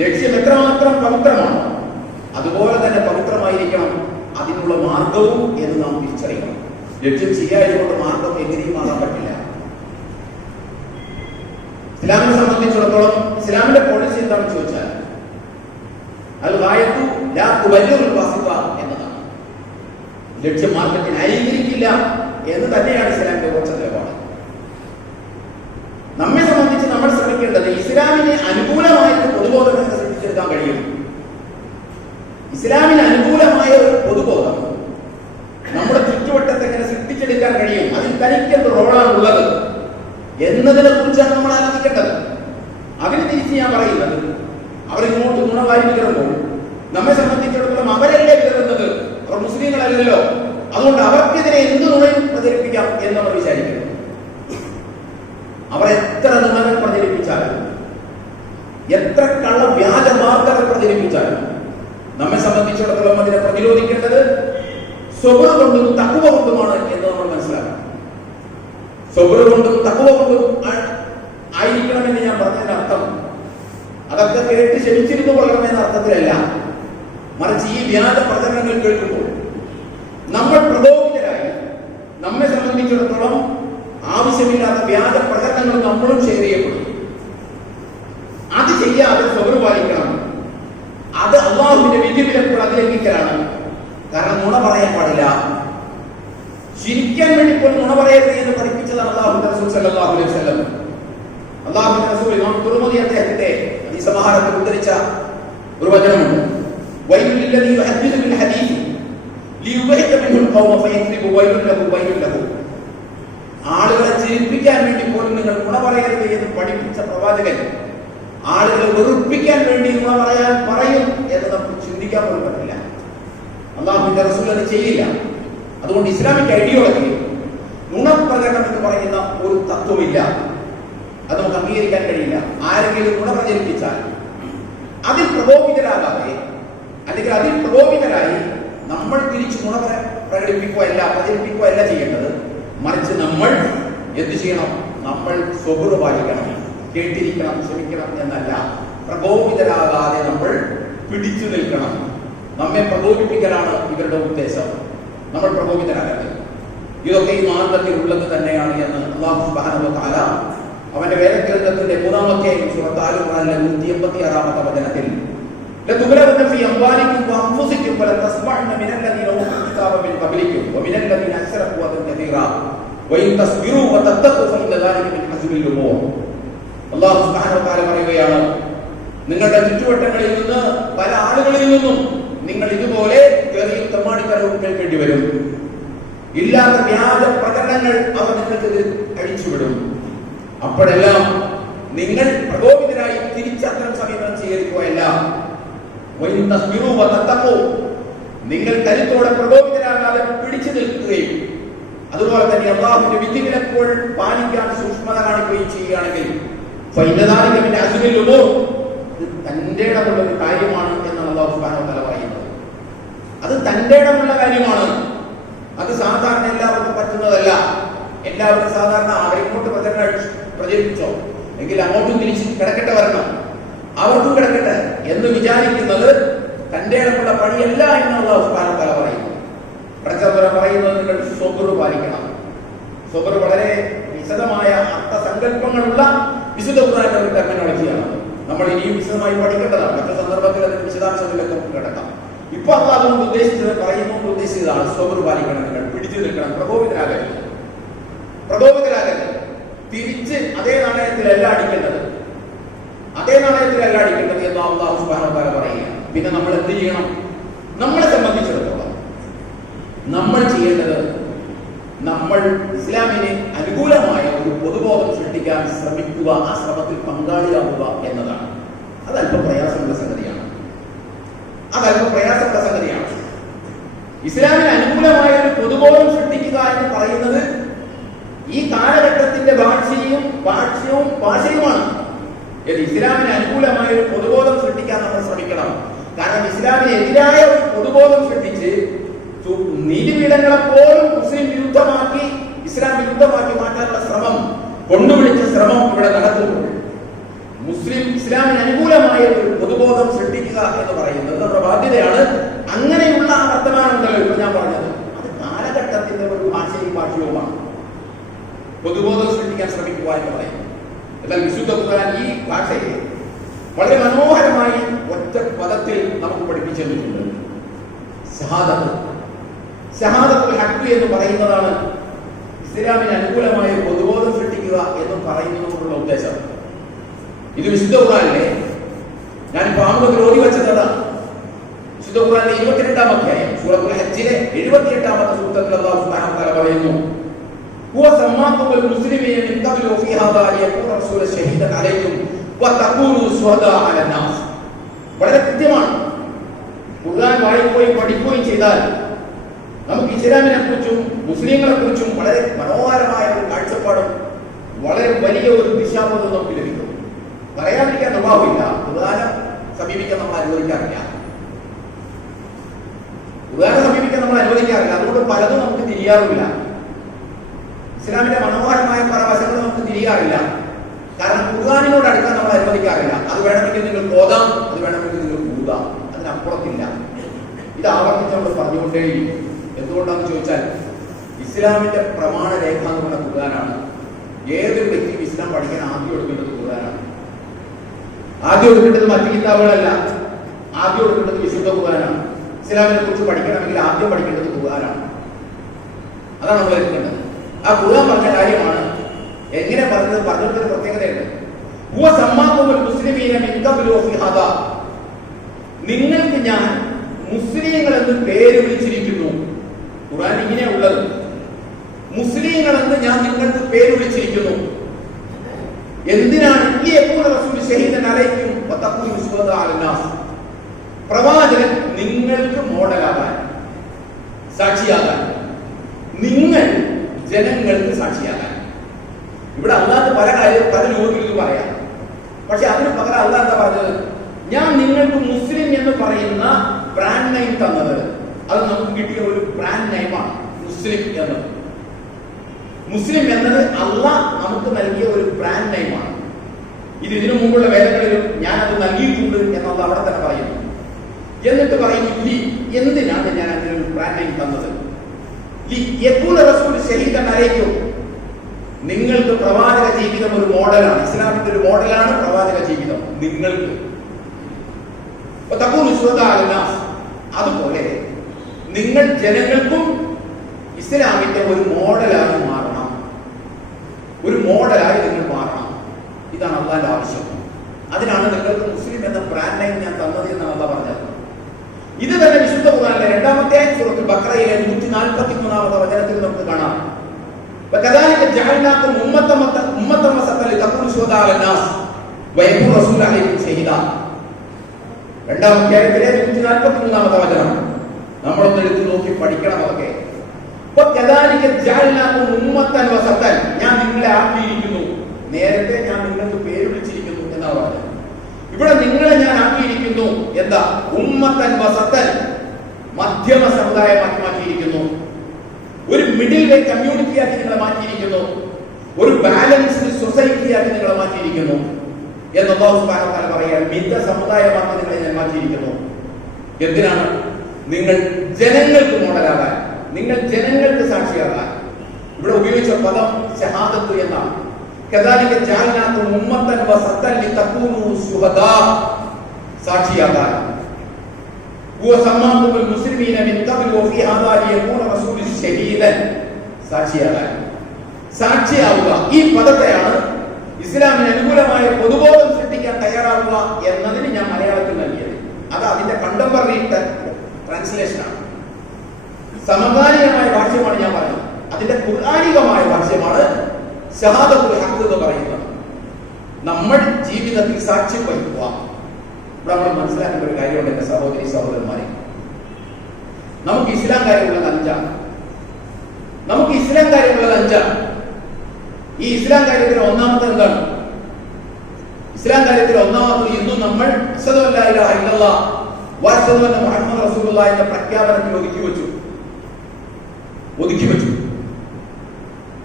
ലക്ഷ്യം എത്രമാത്രം പവിത്രമാണ് അതുപോലെ തന്നെ പവിത്രമായിരിക്കണം അതിനുള്ള മാർഗവും എന്ന് നാം തിരിച്ചറിയണം. ലക്ഷ്യം ശരിയായതുകൊണ്ട് മാർഗം എങ്ങനെയും മാറാൻ പറ്റില്ല. ഇസ്ലാമിനെ സംബന്ധിച്ചിടത്തോളം ഇസ്ലാമിന്റെ പോളിസി എന്താണെന്ന് ചോദിച്ചാൽ അൽ ഗായത്തു ലാ തുബരിറുൽ വസ്ത എന്നതാണ്. ലക്ഷ്യം മാർഗത്തെ ന്യായീകരിക്കില്ല എന്ന് തന്നെയാണ് ഇസ്ലാമിന്റെ ഉറച്ച നിലപാട്. നമ്മെ സംബന്ധിച്ച് നമ്മൾ ശ്രമിക്കേണ്ടത് ഇസ്ലാമിന് അനുകൂലമായിട്ട് പൊതുബോധം സൃഷ്ടിച്ചെടുക്കാൻ കഴിയും. ഇസ്ലാമിന് അനുകൂലമായ ഒരു പൊതുബോധം നമ്മുടെ ചുറ്റുവട്ടത്തെ എങ്ങനെ സൃഷ്ടിച്ചെടുക്കാൻ കഴിയും, അതിൽ തനിക്കെന്ത് റോളാണ് ഉള്ളത് എന്നതിനെ കുറിച്ചാണ് നമ്മൾ ആലോചിക്കേണ്ടത്. അതിന് തിരിച്ച് ഞാൻ പറയുന്നത് അവരിങ്ങോട്ട് നുണവാരി വിതറുമ്പോൾ നമ്മെ സംബന്ധിച്ചിടത്തോളം അവരല്ലേ വിതറുന്നത്, അവർ മുസ്ലിങ്ങളല്ലല്ലോ, അതുകൊണ്ട് അവർക്കെതിരെ എന്ത് നുണയും പ്രചരിപ്പിക്കാം എന്ന് നമ്മൾ വിചാരിക്കുന്നു. അവർ എത്ര നുണകൾ പ്രചരിപ്പിച്ചാലും എത്ര കള്ള വ്യാജ വാർത്തകൾ പ്രചരിപ്പിച്ചാലും നമ്മെ സംബന്ധിച്ചിടത്തോളം അതിനെ പ്രതിരോധിക്കേണ്ടത് സ്വബർ കൊണ്ടും തഖ്വ കൊണ്ടുമാണ് എന്ന് നമ്മൾ മനസ്സിലാക്കണം. സ്വബർ കൊണ്ടും തഖ്വ കൊണ്ടും ആയിരിക്കണമെന്ന് ഞാൻ പറഞ്ഞതിന്റെ അർത്ഥം അതൊക്കെ കേട്ട് ക്ഷമിച്ചിരുന്നു കൊള്ളണമെന്ന അർത്ഥത്തിലല്ല. മറിച്ച് ഈ വ്യാജ പ്രചരണങ്ങൾ കേൾക്കുമ്പോൾ നമ്മൾ പ്രകോപിതരായി നമ്മെ സംബന്ധിച്ചിടത്തോളം ആവശ്യമില്ലാത്ത വ്യാജ പ്രചരണങ്ങൾ നമ്മളും ഷെയർ ചെയ്യപ്പെടും. അത് ചെയ്യാതെ സ്വബർ പാലിക്കണം. അത് അള്ളാഹുവിന്റെ വിധിവിലക്കുകൾ അതിലംഘിക്കലാണ്. കാരണം നുണ പറയാൻ പാടില്ല. ശിരിക്കാൻ വേണ്ടി പോലും നുണ പറയരുത് എന്ന് പഠിപ്പിച്ചതാണ് അള്ളാഹുവിന്റെ റസൂൽ സല്ലല്ലാഹു അലൈഹി വസല്ലം. അള്ളാഹുവിന്റെ റസൂൽ ഇമാം തുർമുദി അദ്ദേഹത്തിന്റെ ഈ സമാഹാരത്തിൽ ഉദ്ധരിച്ച ഒരു വചനമുണ്ട്. വൈലുൽ ലില്ലദീ യുഹദ്ദിസു ബിൽ ഹദീസ് ലിയുബഹിക മിൻഹുൽ ഖൗമ ഫയസ്രിബു വൈലുൽ ലഹു വൈലുൽ ലഹു. ആളുകളെ ചിരിപ്പിക്കാൻ വേണ്ടി പോലും നിങ്ങൾ നുണ പറയരുത് എന്ന് പഠിപ്പിച്ച പ്രവാചകൻ ആളുകളെ വെറുപ്പിക്കാൻ വേണ്ടി നുണ പറയും എന്ന് നമുക്ക് ചിന്തിക്കാൻ പോലും പറ്റില്ല. അള്ളാഹുവിന്റെ റസൂൽ അത് ചെയ്യില്ല. അതുകൊണ്ട് ഇസ്ലാമിക് ഐഡിയോളജി നുണപ്രചരണം എന്ന് പറയുന്ന ഒരു തത്വമില്ല. അത് നമുക്ക് അംഗീകരിക്കാൻ കഴിയില്ല. ആരെങ്കിലും നുണ പ്രചരിപ്പിച്ചാൽ അതിൽ പ്രകോപിതരാകാതെ അല്ലെങ്കിൽ അതിൽ പ്രകോപിതരായി നമ്മൾ തിരിച്ചു നുണ പ്രചരിപ്പിക്കുകയല്ല ചെയ്യേണ്ടത്. മറിച്ച് നമ്മൾ എന്ത് ചെയ്യണം? നമ്മൾ സ്വബർ പാലിക്കണം, കേട്ടിരിക്കണം, ക്ഷമിക്കണം എന്നല്ല. പ്രകോപിതരാകാതെ നമ്മൾ പിടിച്ചു നിൽക്കണം. നമ്മെ പ്രകോപിപ്പിക്കലാണ് ഇവരുടെ ഉദ്ദേശം. നമ്മൾ പ്രകോപിതരാകരുത്. ഇതൊക്കെ ഈ മാർഗത്തിൽ ഉള്ളത് തന്നെയാണ് എന്ന് അല്ലാഹു സുബ്ഹാനഹു വ തആല അവന്റെ വേദഗ്രന്ഥത്തിന്റെ 3-ാമത്തെ സൂറത്ത് ആൽ ഇംറാനിലെ 186-ാമത്തെ വചനത്തിൽ ലതുബ്ലവന്ന ഫീ അംവാലിക്കും വഅൻഫുസിക്കും വലതസ്മഅന്ന മിനല്ലദീന ഊതുൽ കിതാബ മിൻ ഖബ്ലിക്കും വമിനല്ലദീന അശ്റകൂ അദൻ കതീറാ വഇൻ തസ്ബിറൂ വതത്തഖൂ ഫഇന്ന ദാലിക മിൻ ഹസ്ബിൽ ഉമൂർ. അല്ലാഹു സുബ്ഹാനഹു വ തആല പറയുകയാണ്, നിങ്ങളുടെ ചുറ്റുവട്ടങ്ങളിൽ നിന്ന് പല ആളുകളിൽ നിന്നും നിങ്ങൾ ഇതുപോലെ ചെറിയ തമ്മാടിത്തരവും കേൾക്കേണ്ടി വരും. ഇല്ലാത്ത വ്യാജ പ്രകടനങ്ങൾ അവർ നിങ്ങൾക്ക് അഴിച്ചുവിടും. അപ്പോഴെല്ലാം നിങ്ങൾ പ്രകോപിതരായി തിരിച്ചത്തരം സമീപനം സ്വീകരിക്കുകയല്ല. നിങ്ങൾ കരുത്തോടെ പ്രകോപിതരാകാതെ പിടിച്ചു നിൽക്കുകയും അതുപോലെ തന്നെ അല്ലാഹുവിന്റെ വിധിവിലക്കുകൾ പാലിക്കാൻ സൂക്ഷ്മത കാണിക്കുകയും ചെയ്യുകയാണെങ്കിൽ തന്റെ ഇടമുള്ള ഒരു കാര്യമാണ് എന്നാണ് അല്ലാഹു സുബ്ഹാനഹു വ തആല പറയുന്നത്. അത് തന്റെ ഇടമുള്ള കാര്യമാണ്. അത് സാധാരണ എല്ലാവർക്കും പറ്റുന്നതല്ല. എല്ലാവരും സാധാരണ അവരിങ്ങോട്ട് പ്രചരിപ്പിച്ചോ എങ്കിൽ അങ്ങോട്ടും തിരിച്ച് കിടക്കട്ടെ വരണം, അവർക്കും കിടക്കട്ടെ എന്ന് വിചാരിക്കുന്നത് തന്റെ ഇടമുള്ള പണിയല്ല എന്ന് അല്ലാഹു സുബ്ഹാനഹു വ തആല പറയുന്നു. പ്രചോദനം പറയുന്നത് നിങ്ങൾ സ്വബർ പാലിക്കണം. സ്വബർ വളരെ വിശദമായ അർത്ഥസങ്കല്പങ്ങളുള്ള വിശുദ്ധ ഖുർആനിലെ ഒരു ടെർമിനോളജിയാണ്. നമ്മൾ ഇനിയും വിശദമായി പഠിക്കേണ്ടതാണ്. മറ്റു സന്ദർഭത്തിൽ അതിന് വിശദാംശങ്ങളിലേക്ക് നമുക്ക് കിടക്കാം. ഇപ്പൊ അല്ലാഹു ഉദ്ദേശിച്ചതാണ് സ്വബർ പാലിക്കണം. നിങ്ങൾ പിടിച്ചു നിൽക്കണം, പ്രകോപിതരാകരുത്. തിരിച്ച് അതേ നാണയത്തിലല്ല അടിക്കേണ്ടത്. അതേ നാണയത്തിലല്ല അടിക്കേണ്ടത് എന്ന് അല്ലാഹു സുബ്ഹാനഹു വ തആല പറയുക. പിന്നെ നമ്മൾ എന്ത് ചെയ്യണം? നമ്മളെ സംബന്ധിച്ചിടത്തോളം നമ്മൾ ചെയ്യേണ്ടത്, നമ്മൾ ഇസ്ലാമിന് അനുകൂലമായ ഒരു പൊതുബോധം സൃഷ്ടിക്കാൻ ശ്രമിക്കുക, ആ ശ്രമത്തിൽ പങ്കാളിയാവുക എന്നതാണ്. അതല്പം പ്രയാസമുള്ള സംഗതിയാണ്. ഇസ്ലാമിന് അനുകൂലമായ ഒരു പൊതുബോധം സൃഷ്ടിക്കുക എന്ന് പറയുന്നത് ഈ കാലഘട്ടത്തിന്റെ ഭാഷയുമാണ്. ഇസ്ലാമിന് അനുകൂലമായ ഒരു പൊതുബോധം സൃഷ്ടിക്കാൻ നമ്മൾ ശ്രമിക്കണം. കാരണം ഇസ്ലാമിനെതിരായ ഒരു പൊതുബോധം സൃഷ്ടിച്ച് നീതിപീഠങ്ങളെ പോലും മുസ്ലിം വിരുദ്ധമാക്കി, ഇസ്ലാം വിരുദ്ധമാക്കി മാറ്റാനുള്ള ശ്രമം, കൊണ്ടുപിടിച്ച ശ്രമം ഇവിടെ നടത്തുമ്പോൾ ഇസ്ലാമിന് അനുകൂലമായ ഒരു പൊതുബോധം സൃഷ്ടിക്കുക എന്ന് പറയുന്നത് നമ്മുടെ ബാധ്യതയാണ്. അങ്ങനെയുള്ള ആ വർത്തമാനം ഉണ്ടല്ലോ ഇപ്പൊ ഞാൻ പറഞ്ഞത്, അത് കാലഘട്ടത്തിന്റെ ഒരു ഭാഷയുമാണ്. പൊതുബോധം സൃഷ്ടിക്കാൻ ശ്രമിക്കുക എന്ന് പറയുന്നത്. എന്നാൽ വിശുദ്ധ ഖുർആൻ ഈ ഭാഷയെ വളരെ മനോഹരമായി ഒറ്റ പദത്തിൽ നമുക്ക് പഠിപ്പിച്ചു തന്നിട്ടുണ്ട്. ഷഹാദത്തുൽ ഹഖ് എന്ന് പറയുന്നതാണ് ഇസ്ലാമിന് അനുകൂലമായ പൊതുബോധം സൃഷ്ടിക്കുക എന്ന് പറയുന്നതിനുള്ള ഉദ്ദേശം. ഇത് വിശുദ്ധ ഖുർആനിലെ ഞാനിപ്പോ ആമുഖത്തിൽ ഓതി വെച്ചതാണ്. വിശുദ്ധ ഖുർആനിലെ 22-ാം അധ്യായം സൂറത്തുൽ ഹജ്ജിലെ 78-ാമത്തെ സൂക്തത്തിൽ അല്ലാഹു സുബ്ഹാനഹു വ തആല പറയുന്നു, ഹുവ സമ്മാകുൽ മുസ്ലിമീന മിൻ ഖബ്ലു ഫീ ഹാദാ ലിയകൂന റസൂല ഷഹീദൻ അലൈക്കും വ തകൂനു ശുഹദാ അലന്നാസ്. വളരെ കൃത്യമാണ്. ഖുർആൻ വായിക്കുകയും പഠിക്കുകയും ചെയ്താൽ നമുക്ക് ഇസ്ലാമിനെ കുറിച്ചും മുസ്ലിങ്ങളെ കുറിച്ചും വളരെ മനോഹരമായ ഒരു കാഴ്ചപ്പാടും വളരെ വലിയ ഒരു ദിശാബോധം നമുക്ക് ലഭിക്കും. പറയാതിരിക്കാൻ നിർവാഹമില്ല. ഖുർആനെ സമീപിക്കാൻ നമ്മൾ അനുവദിക്കാറില്ല. അതുകൊണ്ട് പലതും നമുക്ക് തിരിയാറില്ല. ഇസ്ലാമിന്റെ മനോഹരമായ പല വശങ്ങളും നമുക്ക് തിരിയാറില്ല. കാരണം ഖുർആനിനോട് അടുക്കാൻ നമ്മൾ അനുവദിക്കാറില്ല. അത് വേണമെങ്കിൽ നിങ്ങൾ ഓതാം, അത് വേണമെങ്കിൽ നിങ്ങൾ കൂതാം, അതിനപ്പുറത്തില്ല. ഇത് ആവർത്തിച്ചുകൊണ്ട് പറഞ്ഞുകൊണ്ടേയിരിക്കും. എന്തുകൊണ്ടാണെന്ന് ചോദിച്ചാൽ ഇസ്ലാമിന്റെ പ്രമാണ രേഖ എന്ന് പറഞ്ഞ ഖുർആനാണ്. ഏതൊരു വ്യക്തിയും ഇസ്ലാം പഠിക്കാൻ ആദ്യം എടുക്കേണ്ടത് ഖുർആനാണ്. ആദ്യം എടുക്കേണ്ടത് മറ്റു കിതാബുകളല്ല, ആദ്യം എടുക്കേണ്ടത് വിശുദ്ധ ഖുർആനാണ്. ഇസ്ലാമിനെ കുറിച്ച് പഠിക്കണമെങ്കിൽ ആദ്യം പഠിക്കേണ്ടത് ഖുർആനാണ്. അതാണ് നമ്മൾ എടുക്കേണ്ടത്. ആ ഖുർആൻ പറഞ്ഞ കാര്യമാണ്. എങ്ങനെ പറഞ്ഞൊരു പ്രത്യേകതയുണ്ട്. ഹുവ സമ്മാകുൽ മുസ്ലിമീന മിൻ ഖബ്ലു ഫീ ഹാദാ, നിങ്ങൾക്ക് ഞാൻ മുസ്ലിങ്ങൾ എന്ന് പേര് വിളിച്ചിരിക്കുന്നു. ഖുർആൻ ഇങ്ങനെ ഉള്ളത്, മുസ്ലിങ്ങൾ എന്ന് ഞാൻ നിങ്ങൾക്ക് പേര് വിളിച്ചിരിക്കുന്നു. എന്തിനാണ്? പ്രവാചകൻ നിങ്ങൾക്ക് മോഡലാകാൻ, സാക്ഷിയാകാൻ, നിങ്ങൾ ജനങ്ങൾക്ക് സാക്ഷിയാകാൻ. ഇവിടെ അല്ലാത്ത പല രൂപത്തിലും പറയാം. പക്ഷെ അതിന് പകരം അല്ലാഹ് എന്താ പറഞ്ഞത്? ഞാൻ നിങ്ങൾക്ക് മുസ്ലിം എന്ന് പറയുന്ന ബ്രാൻഡ് നെയിം തന്നത്, അത് നമുക്ക് കിട്ടിയ ഒരു ബ്രാൻഡ് നെയിമാണ് മുസ്ലിം എന്നത്. മുസ്ലിം എന്നത് അല്ലാഹ് നമുക്ക് നൽകിയ ഒരു ബ്രാൻഡ് നെയിമാണ്. ഇതിനു മുമ്പുള്ള വേദങ്ങളിലും ഞാൻ അത് നൽകിയിട്ടുണ്ട് എന്നത് അവിടെ തന്നെ പറയുന്നു. എന്നിട്ട് പറയുന്നു, എന്തിനാണ് ഞാൻ അങ്ങനെ ഒരു ബ്രാൻഡ് നെയിം തന്നത്? നിങ്ങൾക്ക് പ്രവാചക ജീവിതം ഒരു മോഡലാണ്. ഇസ്ലാമിന്റെ ഒരു മോഡലാണ് പ്രവാചക ജീവിതം നിങ്ങൾക്ക്. അതുപോലെ നിങ്ങൾ ജനങ്ങൾക്കും ഇസ്ലാമിന്റെ ഒരു മോഡലായി മാറണം. ഒരു മോഡലായി നിങ്ങൾ മാറണം. ഇതാണ് അല്ലാഹുവിന്റെ ആവശ്യം. അതിനാണ് നിങ്ങൾക്ക് മുസ്ലിം എന്ന ബ്രാൻഡ് നെയിം ഞാൻ തന്നത് എന്നാണ് അല്ലാഹ് പറഞ്ഞത്. ഇത് തന്നെ വിശുദ്ധ ഖുർആനിലെ 2-ാമത്തെ സൂറത്തുൽ ബഖറയിലെ 143-ാമത്തെ വചനത്തിൽ നമുക്ക് കാണാം. وكذلك جعلناكم أمة وسطا لتكونوا شهداء على الناس ويكون الرسول عليكم شهيدا. 2-ാം അധ്യായത്തിലെ 143-ാമത്തെ വചനം നമ്മളൊന്ന് എടുത്ത് നോക്കി പഠിക്കണം. അതൊക്കെ وكذلك جعلناكم أمة وسطا, ഞാൻ നിങ്ങളെ ആക്കിയിരിക്കുന്നു. നേരത്തെ ഞാൻ നിങ്ങൾക്ക് പേര് വിളിച്ചിരിക്കുന്നു എന്നാണ് പറഞ്ഞത്. ഇവിടെ നിങ്ങളെ ഞാൻ ആക്കിയിരിക്കുന്നു. എന്താ? ഉമ്മത്തൻ വസത്തൻ, മധ്യമ സമുദായമാക്കി മാറ്റിയിരിക്കുന്നു. ഒരു മിഡിൽ വേ കമ്മ്യൂണിറ്റി ആക്കി നിങ്ങളെ മാറ്റിയിരിക്കുന്നു. ഒരു ബാലൻസ്ഡ് സൊസൈറ്റി ആക്കി നിങ്ങളെ മാറ്റിയിരിക്കുന്നു എന്ന് അല്ലാഹു സുബ്ഹാനഹു വ തആല പറയുകയാണ്. മിത സമുദായമാക്കി നിങ്ങളെ ഞാൻ മാറ്റിയിരിക്കുന്നു. എന്തിനാണ്? നിങ്ങൾ ജനങ്ങൾക്ക് മോഡലാകാൻ, നിങ്ങൾ ജനങ്ങൾക്ക് സാക്ഷിയാകാൻ. ഇവിടെ ഉപയോഗിച്ച പദം ഷഹാദത്ത് എന്നാണ്. കദാലിക ജഅൽനാകും ഉമ്മത്തൻ വസത്തൻ ലിതകൂനു ശുഹദാ, സാക്ഷിയാകാൻ. ഹുവ സമ്മാകുൽ മുസ്ലിമീന മിൻ ഖബ്ലു ഫീ ഹാദാ ലിയകൂന റസൂലു ഷഹീദൻ, സാക്ഷിയാകാൻ, സാക്ഷിയാവുക. ഈ പദത്തെയാണ് ഇസ്ലാമിന് അനുകൂലമായ പൊതുബോധം സൃഷ്ടിക്കാൻ തയ്യാറാണ് തയ്യാറാവുക എന്നതിന് ഞാൻ മലയാളത്തിൽ നൽകിയത്. അത് അതിന്റെ കണ്ടംപററി ട്രാൻസ്ലേഷനാണ്. സമകാലികമായ ഭാഷ്യമാണ് ഞാൻ പറഞ്ഞത്. അതിന്റെ ഖുർആനികമായ ഭാഷ്യമാണ് ഷഹാദത്തുൽ ഹഖ് എന്ന് പറയുന്നത്. നമ്മൾ ജീവിതത്തിൽ സാക്ഷ്യം വഹിക്കുക. ഇവിടെ നമ്മൾ മനസ്സിലാക്കേണ്ട ഒരു കാര്യമുണ്ട് എന്റെ സഹോദരി സഹോദരന്മാരെ. നമുക്ക് ഇസ്ലാം കാര്യമുള്ളത് അഞ്ചാണ്. ഈ ഇസ്ലാം കാര്യത്തിൽ ഒന്നാമത്തെ എന്താണ്? ഇസ്ലാം കാര്യത്തിൽ ഒന്നാമത് ഇന്നും നമ്മൾ അശ്ഹദു അല്ലാ ഇലാഹ ഇല്ലല്ലാഹ് വ അശ്ഹദു അന്ന മുഹമ്മദ് റസൂലുള്ളാഹി എന്ന പ്രഖ്യാപനത്തിൽ ഒതുക്കി വെച്ചു.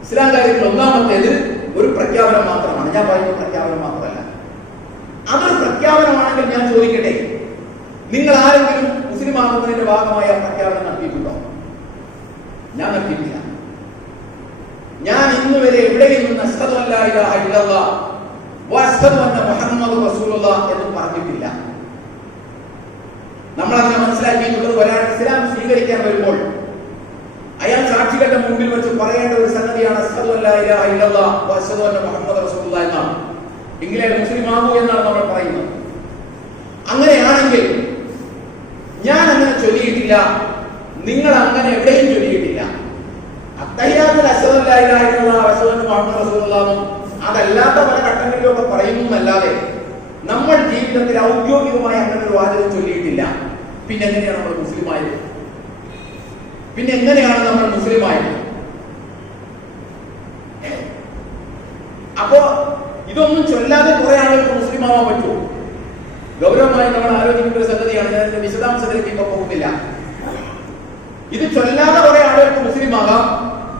ഇസ്ലാം കാര്യത്തിൽ ഒന്നാമത്തേത് ഒരു പ്രഖ്യാപനം മാത്രമാണ്. ഞാൻ പറയുന്ന പ്രഖ്യാപനം മാത്രമല്ല. അതൊരു പ്രഖ്യാപനമാണെങ്കിൽ ഞാൻ ചോദിക്കട്ടെ, നിങ്ങൾ ആരെങ്കിലും മുസ്ലിം ആകുന്നതിന്റെ ഭാഗമായി ആ പ്രഖ്യാപനം നടത്തിയിട്ടുണ്ടോ? ഞാൻ നടത്തിയിട്ടില്ല. ഞാൻ ഇന്ന് വരെ എവിടെയും നിന്ന് അശ്ഹദു അല്ലാ ഇലാഹ ഇല്ലല്ലാഹ് വ അശ്ഹദു അന്ന മുഹമ്മദ് റസൂലുള്ളാഹി എന്ന് പറഞ്ഞിട്ടില്ല. നമ്മൾ അതിനെ മനസ്സിലാക്കിയിട്ടുള്ളത്, ഒരാൾ ഇസ്ലാം സ്വീകരിക്കാൻ വരുമ്പോൾ അയാൾ സാക്ഷികളുടെ മുമ്പിൽ വെച്ച് പറയേണ്ട ഒരു സംഗതിയാണ് അശ്ഹദു അല്ലാ ഇലാഹ ഇല്ലല്ലാഹ് വ അശ്ഹദു അന്ന മുഹമ്മദ് റസൂലുള്ളാഹി എന്നാണ്. എങ്കിലേ മുസ്ലിം ആകൂ എന്നാണ് നമ്മൾ പറയുന്നത്. അങ്ങനെയാണെങ്കിൽ ഞാൻ അങ്ങനെ ചൊല്ലിയിട്ടില്ല, നിങ്ങൾ അങ്ങനെ എവിടെയും ചൊല്ലിയിട്ടില്ല. അത്തഹിയ്യാത്തുൽ അശ്ഹദു അല്ലാ ഇലാഹ ഇല്ലല്ലാഹ് വ അശ്ഹദു അന്ന മുഹമ്മദ് റസൂലുള്ളാഹി അതല്ലാത്ത പല ഘട്ടങ്ങളിലൊക്കെ പറയുന്നതല്ലാതെ നമ്മൾ ജീവിതത്തിൽ ഔദ്യോഗികമായി അങ്ങനെ ഒരു വാചകം ചൊല്ലിയിട്ടില്ല. പിന്നെ എങ്ങനെയാണ് നമ്മൾ മുസ്ലിം ആയത്? അപ്പോ ഇതൊന്നും ചൊല്ലാതെ കുറെ ആളുകൾക്ക് മുസ്ലിം ആവാൻ പറ്റുമോ? ഗൗരവമായി നമ്മൾ ആലോചിക്കേണ്ട ഒരു സംഗതിയാണ്. ഞാൻ ഇതിന്റെ വിശദാംശത്തിലേക്ക് ഇപ്പൊ പോകുന്നില്ല. ഇത് ചൊല്ലാതെ കുറെ ആളുകൾക്ക് മുസ്ലിം ആകാം,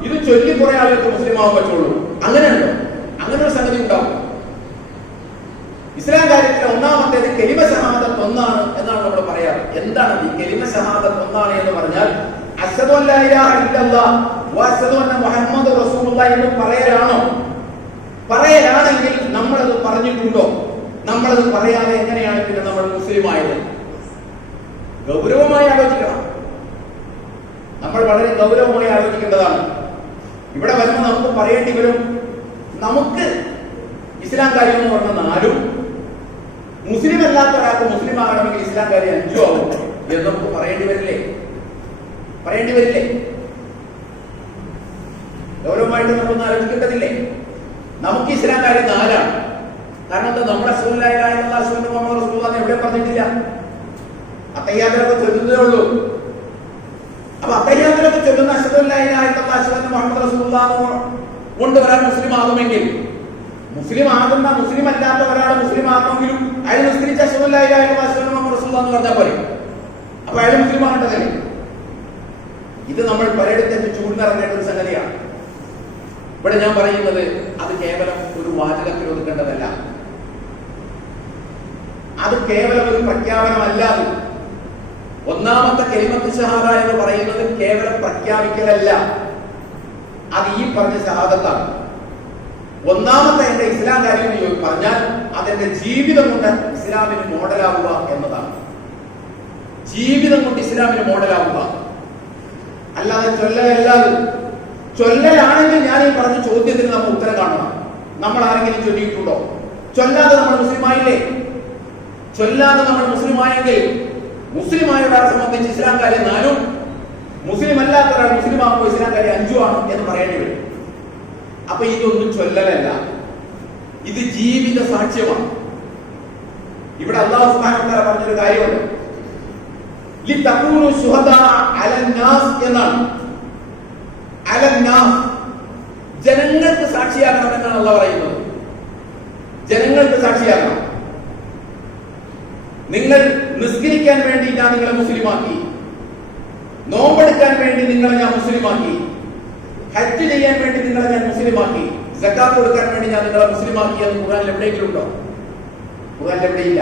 ഇത് ചൊല്ലി കുറെ ആളുകൾക്ക് മുസ്ലിം ആവാൻ പറ്റുള്ളൂ. അങ്ങനെയുണ്ടോ? അങ്ങനെ ഒരു സംഗതി ഉണ്ടാവും. ഇസ്ലാം കാര്യത്തിൽ ഒന്നാമത്തേത് കലിമ ഷഹാദത്ത് ഒന്നാണ് എന്നാണ് നമ്മൾ പറയാറ്. എന്താണ് ഈ കലിമ ഷഹാദത്ത് ഒന്നാണ് എന്ന് പറഞ്ഞാൽ? അശ്ഹദു അല്ലാ ഇലാഹ ഇല്ലല്ലാഹ് വ അശ്ഹദു അന്ന മുഹമ്മദ് റസൂലുള്ളാഹി എന്ന് പറയലാണോ? പറയലാണെങ്കിൽ നമ്മളത് പറഞ്ഞിട്ടുണ്ടോ? നമ്മളത് പറയാതെ എങ്ങനെയാണ് പിന്നെ നമ്മൾ മുസ്ലിം ആയത്? ഗൗരവമായി ആലോചിക്കണം. നമ്മൾ വളരെ ഗൗരവമായി ആലോചിക്കേണ്ടതാണ്. ഇവിടെ വരുമ്പോൾ നമുക്ക് പറയേണ്ടി വരും, നമുക്ക് ഇസ്ലാം കാര്യം എന്ന് പറഞ്ഞ 4, മുസ്ലിം അല്ലാത്ത ഒരാൾക്ക് മുസ്ലിം ആകണമെങ്കിൽ ഇസ്ലാം കാര്യം 5 ആവും എന്ന് നമുക്ക് പറയേണ്ടി വരില്ലേ? ഗൗരവമായിട്ട് നമ്മളൊന്ന് ആലോചിക്കേണ്ടതില്ലേ? നമുക്ക് ഇസ്ലാം കാര്യം 4ആണ്. കാരണം എന്താ? നമ്മുടെ അശ്ഹദു അല്ലാ ഇലാഹ ഇല്ലല്ലാഹ് അശ്ഹദു അന്ന മുഹമ്മദ് റസൂലുള്ളാഹി എവിടെ പറഞ്ഞിട്ടില്ല. അത്തഹിയ്യാത്തിലൊക്കെ ചൊല്ലുന്നതേ ഉള്ളൂ. അപ്പൊ അത്തഹിയ്യാത്തിലൊക്കെ ചൊല്ലുന്ന അശ്ഹദു അല്ലാ ഇലാഹ ഇല്ലല്ലാഹ് അശ്ഹദു അന്ന മുഹമ്മദ് റസൂലുള്ളാഹി കൊണ്ട് ഒരാൾ മുസ്ലിം ആകുമെങ്കിൽ, മുസ്ലിം അല്ലാത്ത ഒരാൾ മുസ്ലിം ആകണമെങ്കിലും അയാൾ നിസ്കരിച്ച അശ്ഹദു അല്ലാ ഇലാഹ ഇല്ലല്ലാഹ് അശ്ഹദു അന്ന മുഹമ്മദ് റസൂലുള്ളാഹി എന്ന് പറഞ്ഞാൽ പോലെ. അപ്പൊ അയാൾ മുസ്ലിം ആകേണ്ടതല്ലേ? ഇത് നമ്മൾ പലയിടത്തേക്ക് ചൂണ്ടിറങ്ങേണ്ട ഒരു സംഗതിയാണ്. ഇവിടെ ഞാൻ പറയുന്നത് അത് കേവലം ഒരു വാചകത്തിൽ ഒതുക്കേണ്ടതല്ല. അത് കേവലം ഒരു പ്രഖ്യാപനമല്ല. ഒന്നാമത്തെ കലിമത്ത് ഷഹാദ എന്ന് പറയുന്നത് കേവലം പ്രഖ്യാപിക്കലല്ല. അത് ഈ പറഞ്ഞ ഷഹാദത്താണ്. ഒന്നാമത്തെ എന്റെ ഇസ്ലാം കാര്യം പറഞ്ഞാൽ അതെന്റെ ജീവിതം കൊണ്ട് ഇസ്ലാമിന് മോഡലാവുക എന്നതാണ്. ജീവിതം കൊണ്ട് ഇസ്ലാമിന് മോഡലാവുക, അല്ലാതെ ചൊല്ലലല്ലാതെ. ചൊല്ലലാണെങ്കിൽ ഞാൻ ഈ പറഞ്ഞ ചോദ്യത്തിന് നമ്മൾ ഉത്തരം കാണണം. നമ്മൾ ആരെങ്കിലും ചൊല്ലിയിട്ടുണ്ടോ? ചൊല്ലാതെ നമ്മൾ മുസ്ലിമായില്ലേ? ചൊല്ലാതെ നമ്മൾ മുസ്ലിമായെങ്കിൽ മുസ്ലിമായ ഒരാളെ സംബന്ധിച്ച് ഇസ്ലാം കാര്യം 4, മുസ്ലിം അല്ലാത്ത ഒരാൾ മുസ്ലിം ആകുമ്പോൾ ഇസ്ലാം കാര്യം 5 ആണ് എന്ന് പറയേണ്ടി വരും. അപ്പൊ ഇതൊന്നും ചൊല്ലലല്ല, ഇത് ജീവിത സാക്ഷ്യമാണ്. ഇവിടെ അല്ലാഹു സുബ്ഹാനഹു വ തആല പറഞ്ഞൊരു കാര്യമുണ്ട്, ലിതകൂനു ശുഹദാ അലന്നാസ് എന്നാണ്. അലന്നാസ്, ജനങ്ങൾക്ക് സാക്ഷിയാകണം എന്നാണ് അല്ലാഹു പറയുന്നത്. ജനങ്ങൾക്ക് സാക്ഷിയാകണം. നിങ്ങൾ നിസ്കരിക്കാൻ വേണ്ടി ഞാൻ നിങ്ങളെ മുസ്ലിമാക്കി, നോമ്പെടുക്കാൻ വേണ്ടി നിങ്ങളെ ഞാൻ മുസ്ലിമാക്കി, ഹജ്ജ് ചെയ്യാൻ വേണ്ടി നിങ്ങളെ ഞാൻ മുസ്ലിമാക്കി, സക്കാത്ത് കൊടുക്കാൻ വേണ്ടി ഞാൻ നിങ്ങളെ മുസ്ലിമാക്കി എന്ന് ഖുർആനിൽ എവിടെയെങ്കിലും ഉണ്ടോ? ഖുർആനിൽ എവിടെയില്ല.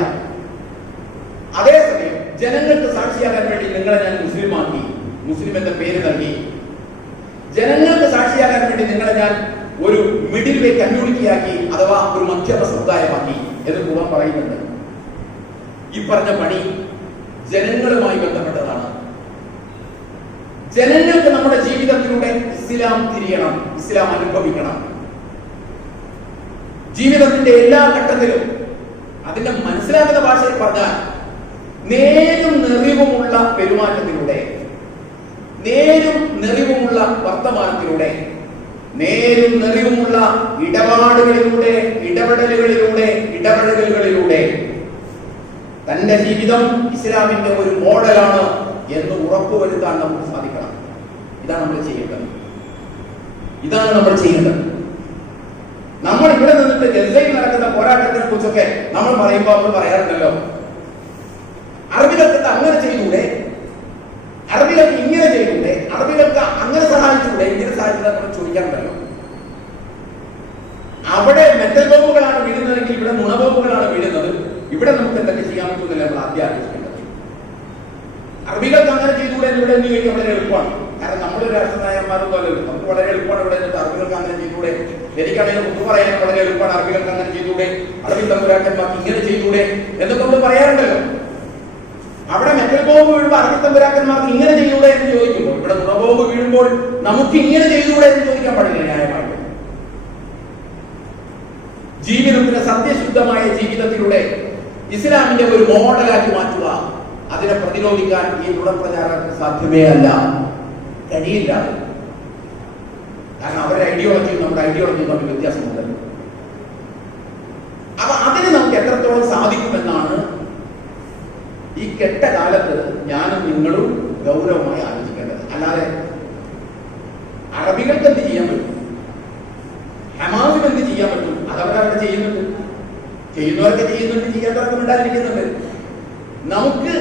അതേസമയം ജനങ്ങൾക്ക് സാക്ഷിയാകാൻ വേണ്ടി നിങ്ങളെ ഞാൻ മുസ്ലിമാക്കി, മുസ്ലിം എന്ന പേര് നൽകി. ജനങ്ങൾക്ക് സാക്ഷിയാകാൻ വേണ്ടി നിങ്ങളെ ഞാൻ ഒരു മിഡിൽ വേ കമ്മ്യൂണിറ്റിയാക്കി, അഥവാ ഒരു മധ്യമ സമുദായമാക്കി എന്ന് ഖുർആൻ പറയുന്നുണ്ട്. ഈ പറഞ്ഞ പണി ജനങ്ങളുമായി ബന്ധപ്പെട്ടതാണ്. ജനങ്ങൾക്ക് നമ്മുടെ ജീവിതത്തിലൂടെ ഇസ്ലാം തിരിയണം, ഇസ്ലാം അനുഭവിക്കണം. ജീവിതത്തിന്റെ എല്ലാ ഘട്ടത്തിലും അതിന്റെ മനസ്സിലാകുന്ന ഭാഷയിൽ പറഞ്ഞാൽ നേരും നെറിവുമുള്ള പെരുമാറ്റത്തിലൂടെ, നേരും നെറിവുമുള്ള വർത്തമാനത്തിലൂടെ, നേരും നെറിവുമുള്ള ഇടപാടുകളിലൂടെ, ഇടപെടലുകളിലൂടെ തന്റെ ജീവിതം ഇസ്ലാമിന്റെ ഒരു മോഡലാണ് എന്ന് ഉറപ്പുവരുത്താൻ നമുക്ക് സാധിക്കണം. ഇതാണ് നമ്മൾ ചെയ്യേണ്ടത്. നമ്മൾ ഇവിടെ നിന്നിട്ട് ഗസയിൽ നടക്കുന്ന പോരാട്ടത്തിനെ കുറിച്ചൊക്കെ നമ്മൾ പറയുമ്പോൾ നമ്മൾ പറയാറുണ്ടല്ലോ, അറബികൾക്ക് അങ്ങനെ ചെയ്തൂടെ, അറബികൾക്ക് ഇങ്ങനെ ചെയ്തൂടെ, അറബികൾക്ക് അങ്ങനെ സഹായിച്ചൂടെ, ഇങ്ങനെ സഹായിച്ചൂടെ നമ്മൾ ചോദിക്കാറുണ്ടല്ലോ. അവിടെ മെറ്റൽ ബോംബുകളാണ് വീഴുന്നതെങ്കിൽ ഇവിടെ നുണബോംബുകളാണ് വീഴുന്നത്. ഇവിടെ നമുക്ക് എന്തൊക്കെ ചെയ്യാൻ പറ്റുന്നില്ല നമ്മൾ ആദ്യം ആലോചിക്കേണ്ടത്. അറബികൾക്ക് അങ്ങനെ ചെയ്തുകൂടെ എന്ന് ഇവിടെ എന്ന് ചോദിക്കാൻ വളരെ എളുപ്പമാണ്. കാരണം നമ്മുടെ രാഷ്ട്രനായകന്മാരും പോലല്ലോ, നമുക്ക് വളരെ എളുപ്പമാണ് ഇവിടെ നിന്നിട്ട് അറബികൾക്ക് അങ്ങനെ ചെയ്തുകൂടെ, എനിക്കാണെങ്കിൽ ഒത്തു പറയാൻ വളരെ എളുപ്പമാണ്. അറബികൾക്ക് അങ്ങനെ ചെയ്തുകൂടെ, അറബി തമ്പുരാക്കന്മാർക്ക് ഇങ്ങനെ ചെയ്തുകൂടെ എന്നൊക്കെ നമ്മൾ പറയാറുണ്ടല്ലോ. അവിടെ മെറ്റൽ ബോംബ് വീഴുമ്പോൾ അറബി തമ്പുരാക്കന്മാർക്ക് ഇങ്ങനെ ചെയ്തുകൂടെ എന്ന് ചോദിക്കുമ്പോൾ, ഇവിടെ നുണബോംബ് വീഴുമ്പോൾ നമുക്ക് ഇങ്ങനെ ചെയ്തുകൂടെ എന്ന് ചോദിക്കാൻ പാടില്ല. ന്യായമായിട്ട് ജീവിതത്തിന് സത്യശുദ്ധമായ ജീവിതത്തിലൂടെ ഇസ്ലാമിന്റെ ഒരു മോഡലാക്കി മാറ്റുക, അതിനെ പ്രതിരോധിക്കാൻ ഈ നുണപ്രചാരങ്ങൾക്ക് സാധ്യമേ അല്ല, കഴിയില്ല. കാരണം അവരുടെ ഐഡിയോളജിയും നമ്മുടെ ഐഡിയോളജിയും തമ്മിൽ വ്യത്യാസമുണ്ട്. അപ്പൊ അതിന് നമുക്ക് എത്രത്തോളം സാധിക്കുമെന്നാണ് ഈ കെട്ട കാലത്ത് ഞാനും നിങ്ങളും ഗൗരവമായി ആലോചിക്കേണ്ടത്. അല്ലാതെ അറബികൾക്ക് എന്ത് ചെയ്യാൻ പറ്റും, ഹമാസിന് എന്ത് ചെയ്യാൻ പറ്റും, അതവരവിടെ ചെയ്യുന്നുണ്ട്. ചെയ്യുന്നവരൊക്കെ ചെയ്യുന്നുണ്ട്, ചെയ്യാത്തവരൊക്കെ ഉണ്ടായിരിക്കുന്നുണ്ട്. നമുക്ക്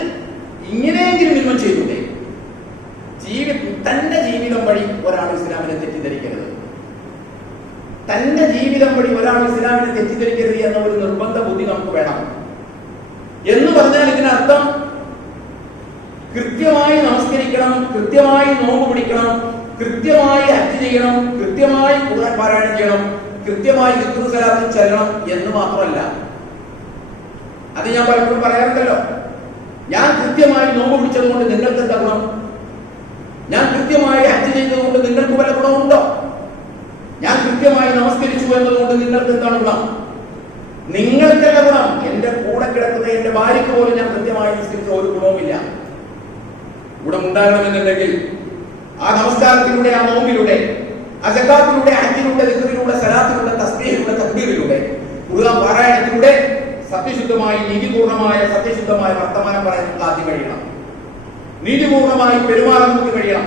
ഇങ്ങനെയെങ്കിലും മിനിമം ചെയ്തൂടെ? തന്റെ ജീവിതം വഴി ഒരാൾ ഇസ്ലാമിനെ തെറ്റിദ്ധരിക്കരുത്, തന്റെ ജീവിതം വഴി ഒരാൾ ഇസ്ലാമിനെ തെറ്റിദ്ധരിക്കരുത് എന്ന ഒരു നിർബന്ധ ബുദ്ധി നമുക്ക് വേണം. എന്ന് പറഞ്ഞാൽ ഇതിനർത്ഥം കൃത്യമായി നമസ്കരിക്കണം, കൃത്യമായി നോമ്പ് പിടിക്കണം, കൃത്യമായി ഹജ്ജ് ചെയ്യണം, കൃത്യമായി ഖുർആൻ പാരായണം ചെയ്യണം, കൃത്യമായി ദിക്ർ സലാത്ത് ചെല്ലണം എന്ന് മാത്രമല്ല. അത് ഞാൻ പലപ്പോഴും പറയാറുണ്ടല്ലോ. ഞാൻ കൃത്യമായി നോമ്പ് പിടിച്ചത് കൊണ്ട് നിങ്ങൾക്ക് എന്താ ഗുണം? ഞാൻ കൃത്യമായി ഹജ്ജ് ചെയ്തതുകൊണ്ട് നിങ്ങൾക്ക് വല്ല ഗുണമുണ്ടോ? ഞാൻ കൃത്യമായി നമസ്കരിച്ചു എന്നതുകൊണ്ട് നിങ്ങൾക്ക് എന്താണ് ഗുണം? നിങ്ങൾക്കല്ല ഗുണം. എന്റെ കൂടെ കിടക്കുന്ന എന്റെ ഭാര്യയ്ക്ക് പോലും ഞാൻ കൃത്യമായി നമസ്കരിച്ച ഒരു ഗുണവുമില്ല. ഗുണമുണ്ടാകണമെന്നുണ്ടെങ്കിൽ ആ നമസ്കാരത്തിലൂടെ, ആ നോമ്പിലൂടെ, ആ സക്കാത്തിലൂടെ, ഹജ്ജിലൂടെ, ദിക്റിലൂടെ, സലാത്തിലൂടെ, തസ്ബീഹിലൂടെ, തക്ബീറിലൂടെ, ഖുർആൻ പാരായണത്തിലൂടെ സത്യശുദ്ധമായി, നീതിപൂർണമായ, സത്യശുദ്ധമായ വർത്തമാനം പറയാൻ നമുക്ക് ആദ്യം കഴിയണം. നീതിപൂർണമായി പെരുമാറാൻ നമുക്ക് കഴിയണം.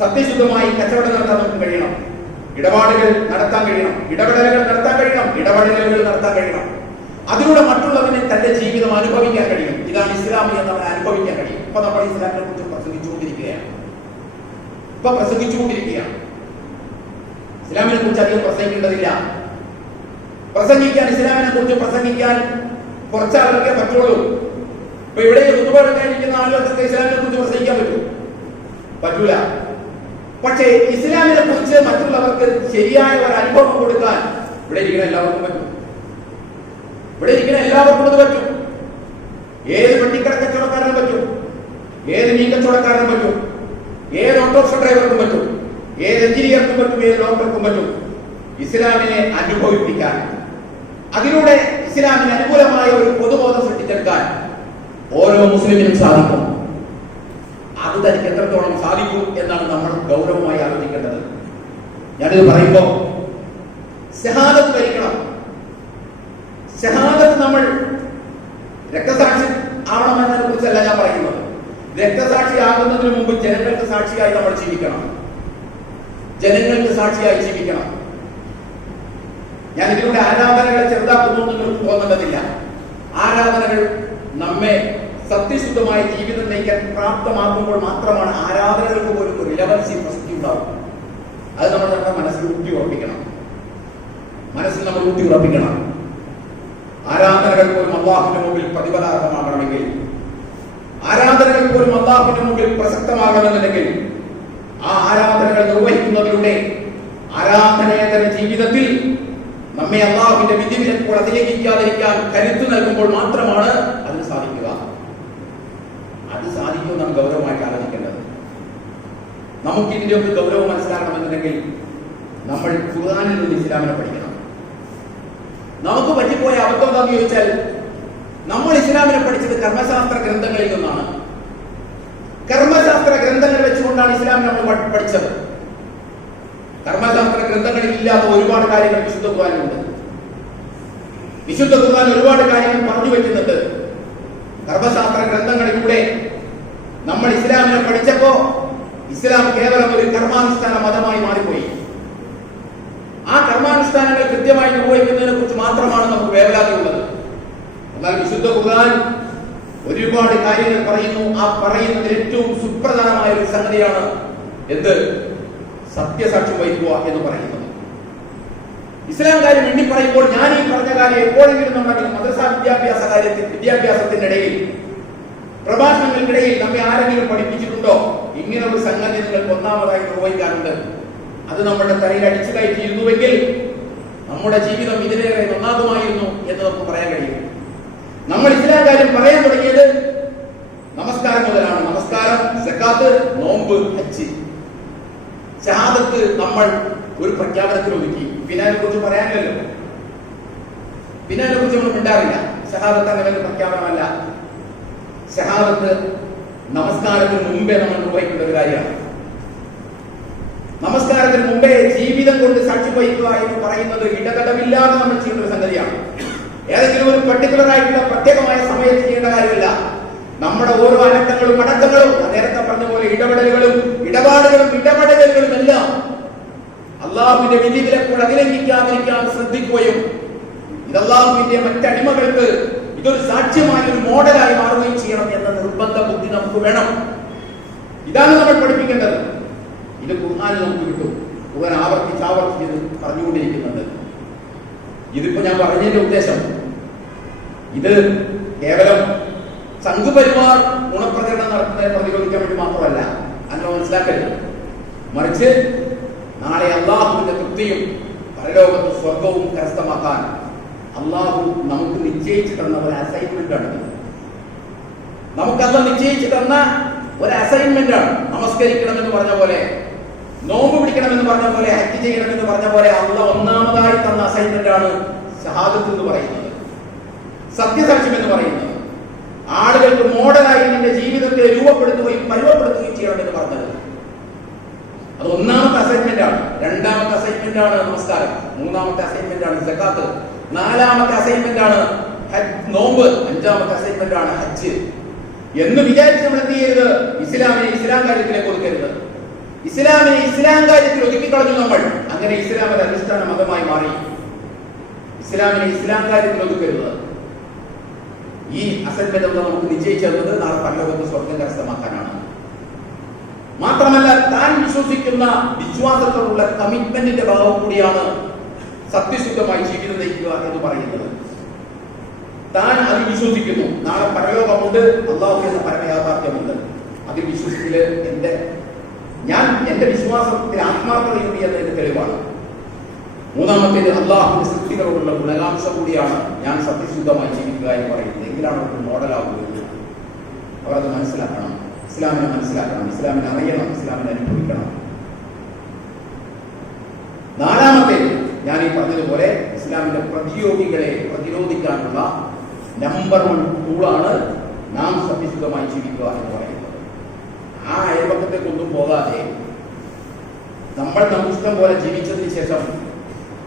സത്യശുദ്ധമായി കച്ചവടം നടത്താൻ നമുക്ക് കഴിയണം. ഇടപാടുകൾ നടത്താൻ കഴിയണം. ഇടപെടലുകൾ നടത്താൻ കഴിയണം. അതിലൂടെ മറ്റുള്ളവനെ തന്റെ ജീവിതം അനുഭവിക്കാൻ കഴിയും. ഇതാണ് ഇസ്ലാമി എന്ന് അവൻ അനുഭവിക്കാൻ കഴിയും. ഇപ്പൊ നമ്മൾ ഇസ്ലാമിനെ കുറിച്ച് പ്രസംഗിച്ചുകൊണ്ടിരിക്കുകയാണ്. ഇസ്ലാമിനെ കുറിച്ച് അധികം പ്രസംഗിക്കേണ്ടതില്ല. ഇസ്ലാമിനെ കുറിച്ച് പ്രസംഗിക്കാൻ കുറച്ച് ആളുകൾക്കേ പറ്റുള്ളൂ. ഇപ്പൊ ഇവിടെ ഖുതുബകളിരിക്കുന്ന ആളുകൾക്ക് ഇസ്ലാമിനെ കുറിച്ച് പ്രസംഗിക്കാൻ പറ്റൂല. പക്ഷേ ഇസ്ലാമിനെ കുറിച്ച് മറ്റുള്ളവർക്ക് ശരിയായ ഒരു അനുഭവം കൊടുക്കാൻ ഇവിടെ ഇരിക്കുന്ന എല്ലാവർക്കും പറ്റും. അത് പറ്റും. ഏത് പെട്ടിക്കട കച്ചവടക്കാരനും പറ്റും, ഏത് മീൻ കച്ചവടക്കാരനും പറ്റും, ഏത് ഓട്ടോറിക്ഷ ഡ്രൈവർക്കും പറ്റും, ഏത് എഞ്ചിനീയർക്കും പറ്റും, ഏത് ഡോക്ടർക്കും പറ്റും ഇസ്ലാമിനെ അനുഭവിപ്പിക്കാൻ. അതിലൂടെ ഇസ്ലാമിന് അനുകൂലമായ ഒരു പൊതുബോധം സൃഷ്ടിച്ചെടുക്കാൻ ഓരോ മുസ്ലിമിനും സാധിക്കും. അത് തനിക്ക് എത്രത്തോളം സാധിക്കും എന്നാണ് നമ്മൾ ഗൗരവമായി ആലോചിക്കേണ്ടത്. ഞാനിത് പറയുമ്പോൾ ഷഹാദത്ത് വരിക്കണം. ഷഹാദത്ത് നമ്മൾ രക്തസാക്ഷി ആവണമെന്നതിനെ കുറിച്ചല്ല ഞാൻ പറയുന്നത്. രക്തസാക്ഷി ആകുന്നതിന് മുമ്പ് ജനങ്ങൾക്ക് സാക്ഷിയായി നമ്മൾ ജീവിക്കണം. ഞാൻ ഇതിലൂടെ ആരാധനകളെ ചെറുതാക്കുന്നു നിങ്ങൾക്ക് തോന്നേണ്ടതില്ല. ആരാധനകൾ നമ്മെ സത്യശുദ്ധമായ ജീവിതം നയിക്കാൻ പ്രാപ്തമാക്കുമ്പോൾ മാത്രമാണ് ആരാധനകൾക്ക് പോലും ഒരു റിലവൻസി, പ്രസക്തി ഉണ്ടാവും. അത് നമ്മൾ നമ്മുടെ മനസ്സിൽ ഊട്ടി ഉറപ്പിക്കണം. ആരാധനകൾ പോലും അല്ലാഹുവിന്റെ മുമ്പിൽ പ്രതിഫലാർഹമാകണമെങ്കിൽ, ആരാധനകൾ പോലും അല്ലാഹുവിന്റെ മുമ്പിൽ പ്രസക്തമാകണമെന്നുണ്ടെങ്കിൽ, ആ ആരാധനകൾ നിർവഹിക്കുന്നതിലൂടെ ആരാധനേതര ജീവിതത്തിൽ നമ്മെ അല്ലാഹുവിന്റെ വിധിവിലക്കുകൾ അതിലേക്കിരിക്കാതിരിക്കാൻ കരുത്ത് നൽകുമ്പോൾ മാത്രമാണ് അതിന് സാധിക്കുക. അത് സാധിക്കും നാം ഗൗരവമായിട്ട് ആലോചിക്കേണ്ടത്. നമുക്ക് ഇതിന്റെയൊക്കെ ഗൗരവം മനസ്സിലാക്കണമെന്നുണ്ടെങ്കിൽ നമ്മൾ ഖുർആനിൽ നിന്ന് ഇസ്ലാമിനെ പഠിക്കണം. നമുക്ക് പറ്റിപ്പോയ അബദ്ധം എന്താണെന്ന് ചോദിച്ചാൽ നമ്മൾ ഇസ്ലാമിനെ പഠിച്ചത് കർമ്മശാസ്ത്ര ഗ്രന്ഥങ്ങളിൽ നിന്നാണ്. കർമ്മശാസ്ത്ര ഗ്രന്ഥങ്ങൾ വെച്ചുകൊണ്ടാണ് ഇസ്ലാം നമ്മൾ പഠിച്ചത്. കർമ്മശാസ്ത്ര ഗ്രന്ഥങ്ങളിൽ ഇല്ലാത്ത ഒരുപാട് കാര്യങ്ങൾ വിശുദ്ധ ഖുർആനിലുണ്ട്. വിശുദ്ധ ഖുർആൻ ഒരുപാട് കാര്യങ്ങൾ പറഞ്ഞു വെക്കുന്നുണ്ട്. കർമ്മശാസ്ത്ര ഗ്രന്ഥങ്ങളിലൂടെ നമ്മൾ ഇസ്ലാമിനെ പഠിച്ചപ്പോ ഇസ്ലാം കേവലം ഒരു കർമാനുഷ്ഠാന മതമായി മാറിപ്പോയി. ആ കർമാനുഷ്ഠാനങ്ങൾ കൃത്യമായി നിർവഹിക്കുന്നതിനെ കുറിച്ച് മാത്രമാണ് നമുക്ക് വേവലാതിയുള്ളത്. എന്നാൽ വിശുദ്ധ ഖുർആൻ ഒരുപാട് കാര്യങ്ങൾ പറയുന്നു. ആ പറയുന്നതിൽ ഏറ്റവും സുപ്രധാനമായ ഒരു സംഗതിയാണ് എന്ത്? സത്യസാക്ഷ്യം വഹിക്കുക എന്ന് പറയുന്നത്. ഇസ്ലാം കാര്യം എണ്ണി പറയുമ്പോൾ ഞാൻ ഈ പറഞ്ഞ കാര്യം എപ്പോഴെങ്കിലും നമ്മുടെ മദ്രസാ വിദ്യാഭ്യാസത്തിനിടയിൽ പ്രഭാഷണങ്ങൾക്കിടയിൽ നമ്മെ ആരെങ്കിലും പഠിപ്പിച്ചിട്ടുണ്ടോ? ഇങ്ങനെ ഒരു സംഗതി നിങ്ങൾക്ക് ഒന്നാമതായി നിർവഹിക്കാറുണ്ട്. അത് നമ്മുടെ തലയിൽ അടിച്ചു കയറ്റിയിരുന്നുവെങ്കിൽ നമ്മുടെ ജീവിതം ഇതിലേറെ നന്നാകുമായിരുന്നു എന്ന് നമുക്ക് പറയാൻ കഴിയും. നമ്മൾ ഇസ്ലാം കാര്യം പറയാൻ തുടങ്ങിയത് നമസ്കാരം മുതലാണ്. നമസ്കാരം, സക്കാത്ത്, നോമ്പ്, ഹജ്ജ്, ഷഹാദത്ത് നമ്മൾ ഒരു പ്രഖ്യാപനത്തിൽ ഒതുക്കി. പിന്നെ അതിനെ കുറിച്ച് പറയാനില്ലല്ലോ. പിന്നെ അതിനെ കുറിച്ച് നമ്മൾ മിണ്ടാറില്ല. ഷഹാദത്ത് അങ്ങനെ ഒരു പ്രഖ്യാപനമല്ല. ഷഹാദത്ത് നമസ്കാരത്തിന് മുമ്പേ നമ്മൾ നിർവഹിക്കേണ്ട ഒരു കാര്യമാണ്. നമസ്കാരത്തിന് മുമ്പേ ജീവിതം കൊണ്ട് സാക്ഷി വഹിക്കുക എന്ന് പറയുന്നത് ഇടതടവില്ലാതെ നമ്മൾ ചെയ്യുന്ന ഒരു സംഗതിയാണ്. ഏതെങ്കിലും ഒരു പർട്ടിക്കുലർ ആയിട്ടുള്ള പ്രത്യേകമായ സമയത്ത് ചെയ്യേണ്ട കാര്യമില്ല. നമ്മുടെ ഓരോ അനക്കങ്ങളും അടക്കങ്ങളും, നേരത്തെ പറഞ്ഞ പോലെ ഇടപെടലുകളും ഇടപെടലുകളും എല്ലാം അള്ളാഹുവിന്റെ വിധി വിലക്കുകൾ അതിലംഘിക്കാതിരിക്കാൻ ശ്രദ്ധിക്കുകയും ഇത് അള്ളാഹുവിന്റെ മറ്റടിമകൾക്ക് ഇതൊരു സാക്ഷ്യമായ ഒരു മോഡലായി മാറുകയും ചെയ്യണം എന്ന നിർബന്ധ ബുദ്ധി നമുക്ക് വേണം. ഇതാണ് നമ്മൾ പഠിപ്പിക്കേണ്ടത്. ഇത് ഖുർആനിൽ നമുക്ക് കിട്ടും. ഖുർആൻ ആവർത്തിച്ച് പറഞ്ഞുകൊണ്ടിരിക്കുന്നുണ്ട്. ഇതിപ്പോ ഞാൻ പറഞ്ഞതിന്റെ ഉദ്ദേശം ഇത് കേവലം സംഘപരിവാർ ഗുണപ്രചരണം നടത്തുന്നതിനെ പ്രതിരോധിക്കാൻ വേണ്ടി മാത്രമല്ല. അങ്ങനെ മനസ്സിലാക്കരുത്. മറിച്ച് നാളെ അള്ളാഹുവിന്റെ തൃപ്തിയും പരലോകത്ത് സ്വർഗവും കരസ്ഥമാക്കാൻ അള്ളാഹു നമുക്ക് നിശ്ചയിച്ചു തന്ന ഒരു അസൈൻമെന്റ് ആണ്. നമുക്കല്ല നിശ്ചയിച്ചു തന്ന ഒരു അസൈൻമെന്റ് ആണ്. നമസ്കരിക്കണമെന്ന് പറഞ്ഞ പോലെ, നോമ്പ് പിടിക്കണമെന്ന് പറഞ്ഞ പോലെ, ഹജ്ജ് ചെയ്യണമെന്ന് പറഞ്ഞ പോലെ അള്ളാഹ് ഒന്നാമതായി തന്ന അസൈൻമെന്റ് ആണ് ഷഹാദത്ത് എന്ന് പറയുന്നത്, സത്യസാക്ഷ്യം എന്ന് പറയുന്നത്. ആളുകൾക്ക് മോഡലായി നിന്റെ ജീവിതത്തെ രൂപപ്പെടുത്തുകയും പരുവപ്പെടുത്തുകയും ചെയ്യണമെന്ന് പറഞ്ഞത് അത് ഒന്നാമത്തെ അസൈൻമെന്റ് ആണ്. രണ്ടാമത്തെ അസൈൻമെന്റ് ആണ് നമസ്കാരം. മൂന്നാമത്തെ അസൈൻമെന്റ് ആണ് സക്കാത്ത്. നാലാമത്തെ അസൈൻമെന്റ് ആണ് നോമ്പ്. അഞ്ചാമത്തെ അസൈൻമെന്റ് ആണ് ഹജ്ജ്. എന്ന് വിചാരിച്ച് നമ്മൾ എന്ത് ചെയ്യരുത്? ഇസ്ലാമിനെ ഇസ്ലാം കാര്യത്തിലേക്ക് ഒതുക്കരുത്. ഇസ്ലാമിനെ ഇസ്ലാം കാര്യത്തിൽ ഒതുക്കിക്കളഞ്ഞു നമ്മൾ. അങ്ങനെ ഇസ്ലാം ഒരു അനുഷ്ഠാന മതമായി മാറി. ഇസ്ലാമിനെ ഇസ്ലാം കാര്യത്തിൽ ഒതുക്കരുത്. ഈ അസൈൻമെന്റ് നമുക്ക് നിശ്ചയിച്ചത് നാളെ പരലോകത്ത് സ്വർഗം കരസ്ഥമാക്കാനാണ്. മാത്രമല്ല താൻ വിശ്വസിക്കുന്ന വിശ്വാസത്തോടുള്ള കമ്മിറ്റ്മെന്റിന്റെ ഭാഗം കൂടിയാണ് സത്യശുദ്ധമായി ജീവിതം നയിക്കുക എന്ന് പറയുന്നത്. താൻ അത് വിശ്വസിക്കുന്നു. നാളെ പരലോകമുണ്ട്, അള്ളാഹു എന്ന പരമയാഥാർത്ഥ്യമുണ്ട്. അതിൽ വിശ്വസിക്കല് എന്റെ വിശ്വാസത്തിൽ ആത്മാർത്ഥതയുണ്ട് എന്നതിന്റെ തെളിവാണ്. മൂന്നാമത്തേത് അള്ളാഹുവിന്റെ സൃഷ്ടികളോടുള്ള ഗുണകാംക്ഷ കൂടിയാണ് ഞാൻ സത്യശുദ്ധമായി ജീവിക്കുക എന്ന് പറയുന്നത്. എങ്കിലാണ് അവർക്ക് മോഡലാകുന്നത്. അവരത് മനസ്സിലാക്കണം. ഇസ്ലാമിനെ മനസ്സിലാക്കണം, ഇസ്ലാമിനെ അറിയണം, ഇസ്ലാമിനെ അനുഭവിക്കണം. നാലാമത്തേത് ഞാൻ ഈ പറഞ്ഞതുപോലെ ഇസ്ലാമിന്റെ പ്രതിയോഗികളെ പ്രതിരോധിക്കാനുള്ള നമ്പർ 1 ടൂളാണ് നാം സത്യശുദ്ധമായി ജീവിക്കുക എന്ന് പറയുന്നത്. ആ അയൽപക്കത്തേക്കൊന്നും പോകാതെ നമ്മൾ നമുക്കിഷ്ടം പോലെ ജീവിച്ചതിന് ശേഷം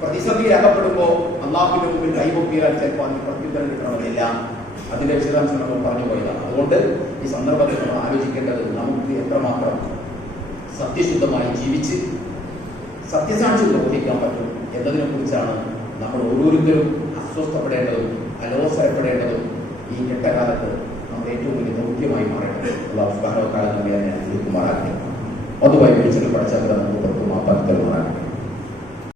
പ്രതിസന്ധിയിൽ അകപ്പെടുമ്പോൾ അള്ളാഹുവിന്റെ മുമ്പിൽ കൈപൊക്കിയാൽ ചിലപ്പോൾ അതിന് പ്രത്യുത്തരം കിട്ടണമെന്നില്ല. അതിന്റെ വിശദാംശം നമ്മൾ പറഞ്ഞു പോയതാണ്. അതുകൊണ്ട് ഈ സന്ദർഭത്തിൽ നമ്മൾ ആലോചിക്കേണ്ടത് നമുക്ക് എത്രമാത്രം സത്യശുദ്ധമായി ജീവിച്ച് സത്യസാക്ഷ്യം നിർവഹിക്കാൻ പറ്റും എന്നതിനെ കുറിച്ചാണ് നമ്മൾ ഓരോരുത്തരും അസ്വസ്ഥപ്പെടേണ്ടതും അലോസരപ്പെടേണ്ടതും ഈ ഘട്ടകാലത്ത് നമ്മുടെ ഏറ്റവും വലിയ ദൗത്യമായി മാറേണ്ടത്. അല്ലാഹു സുബ്ഹാനഹു വ തആല നമ്മെ അനുഗ്രഹിക്കുമാറാകട്ടെ. അതുമായി വിളിച്ചിട്ട് പഠിച്ച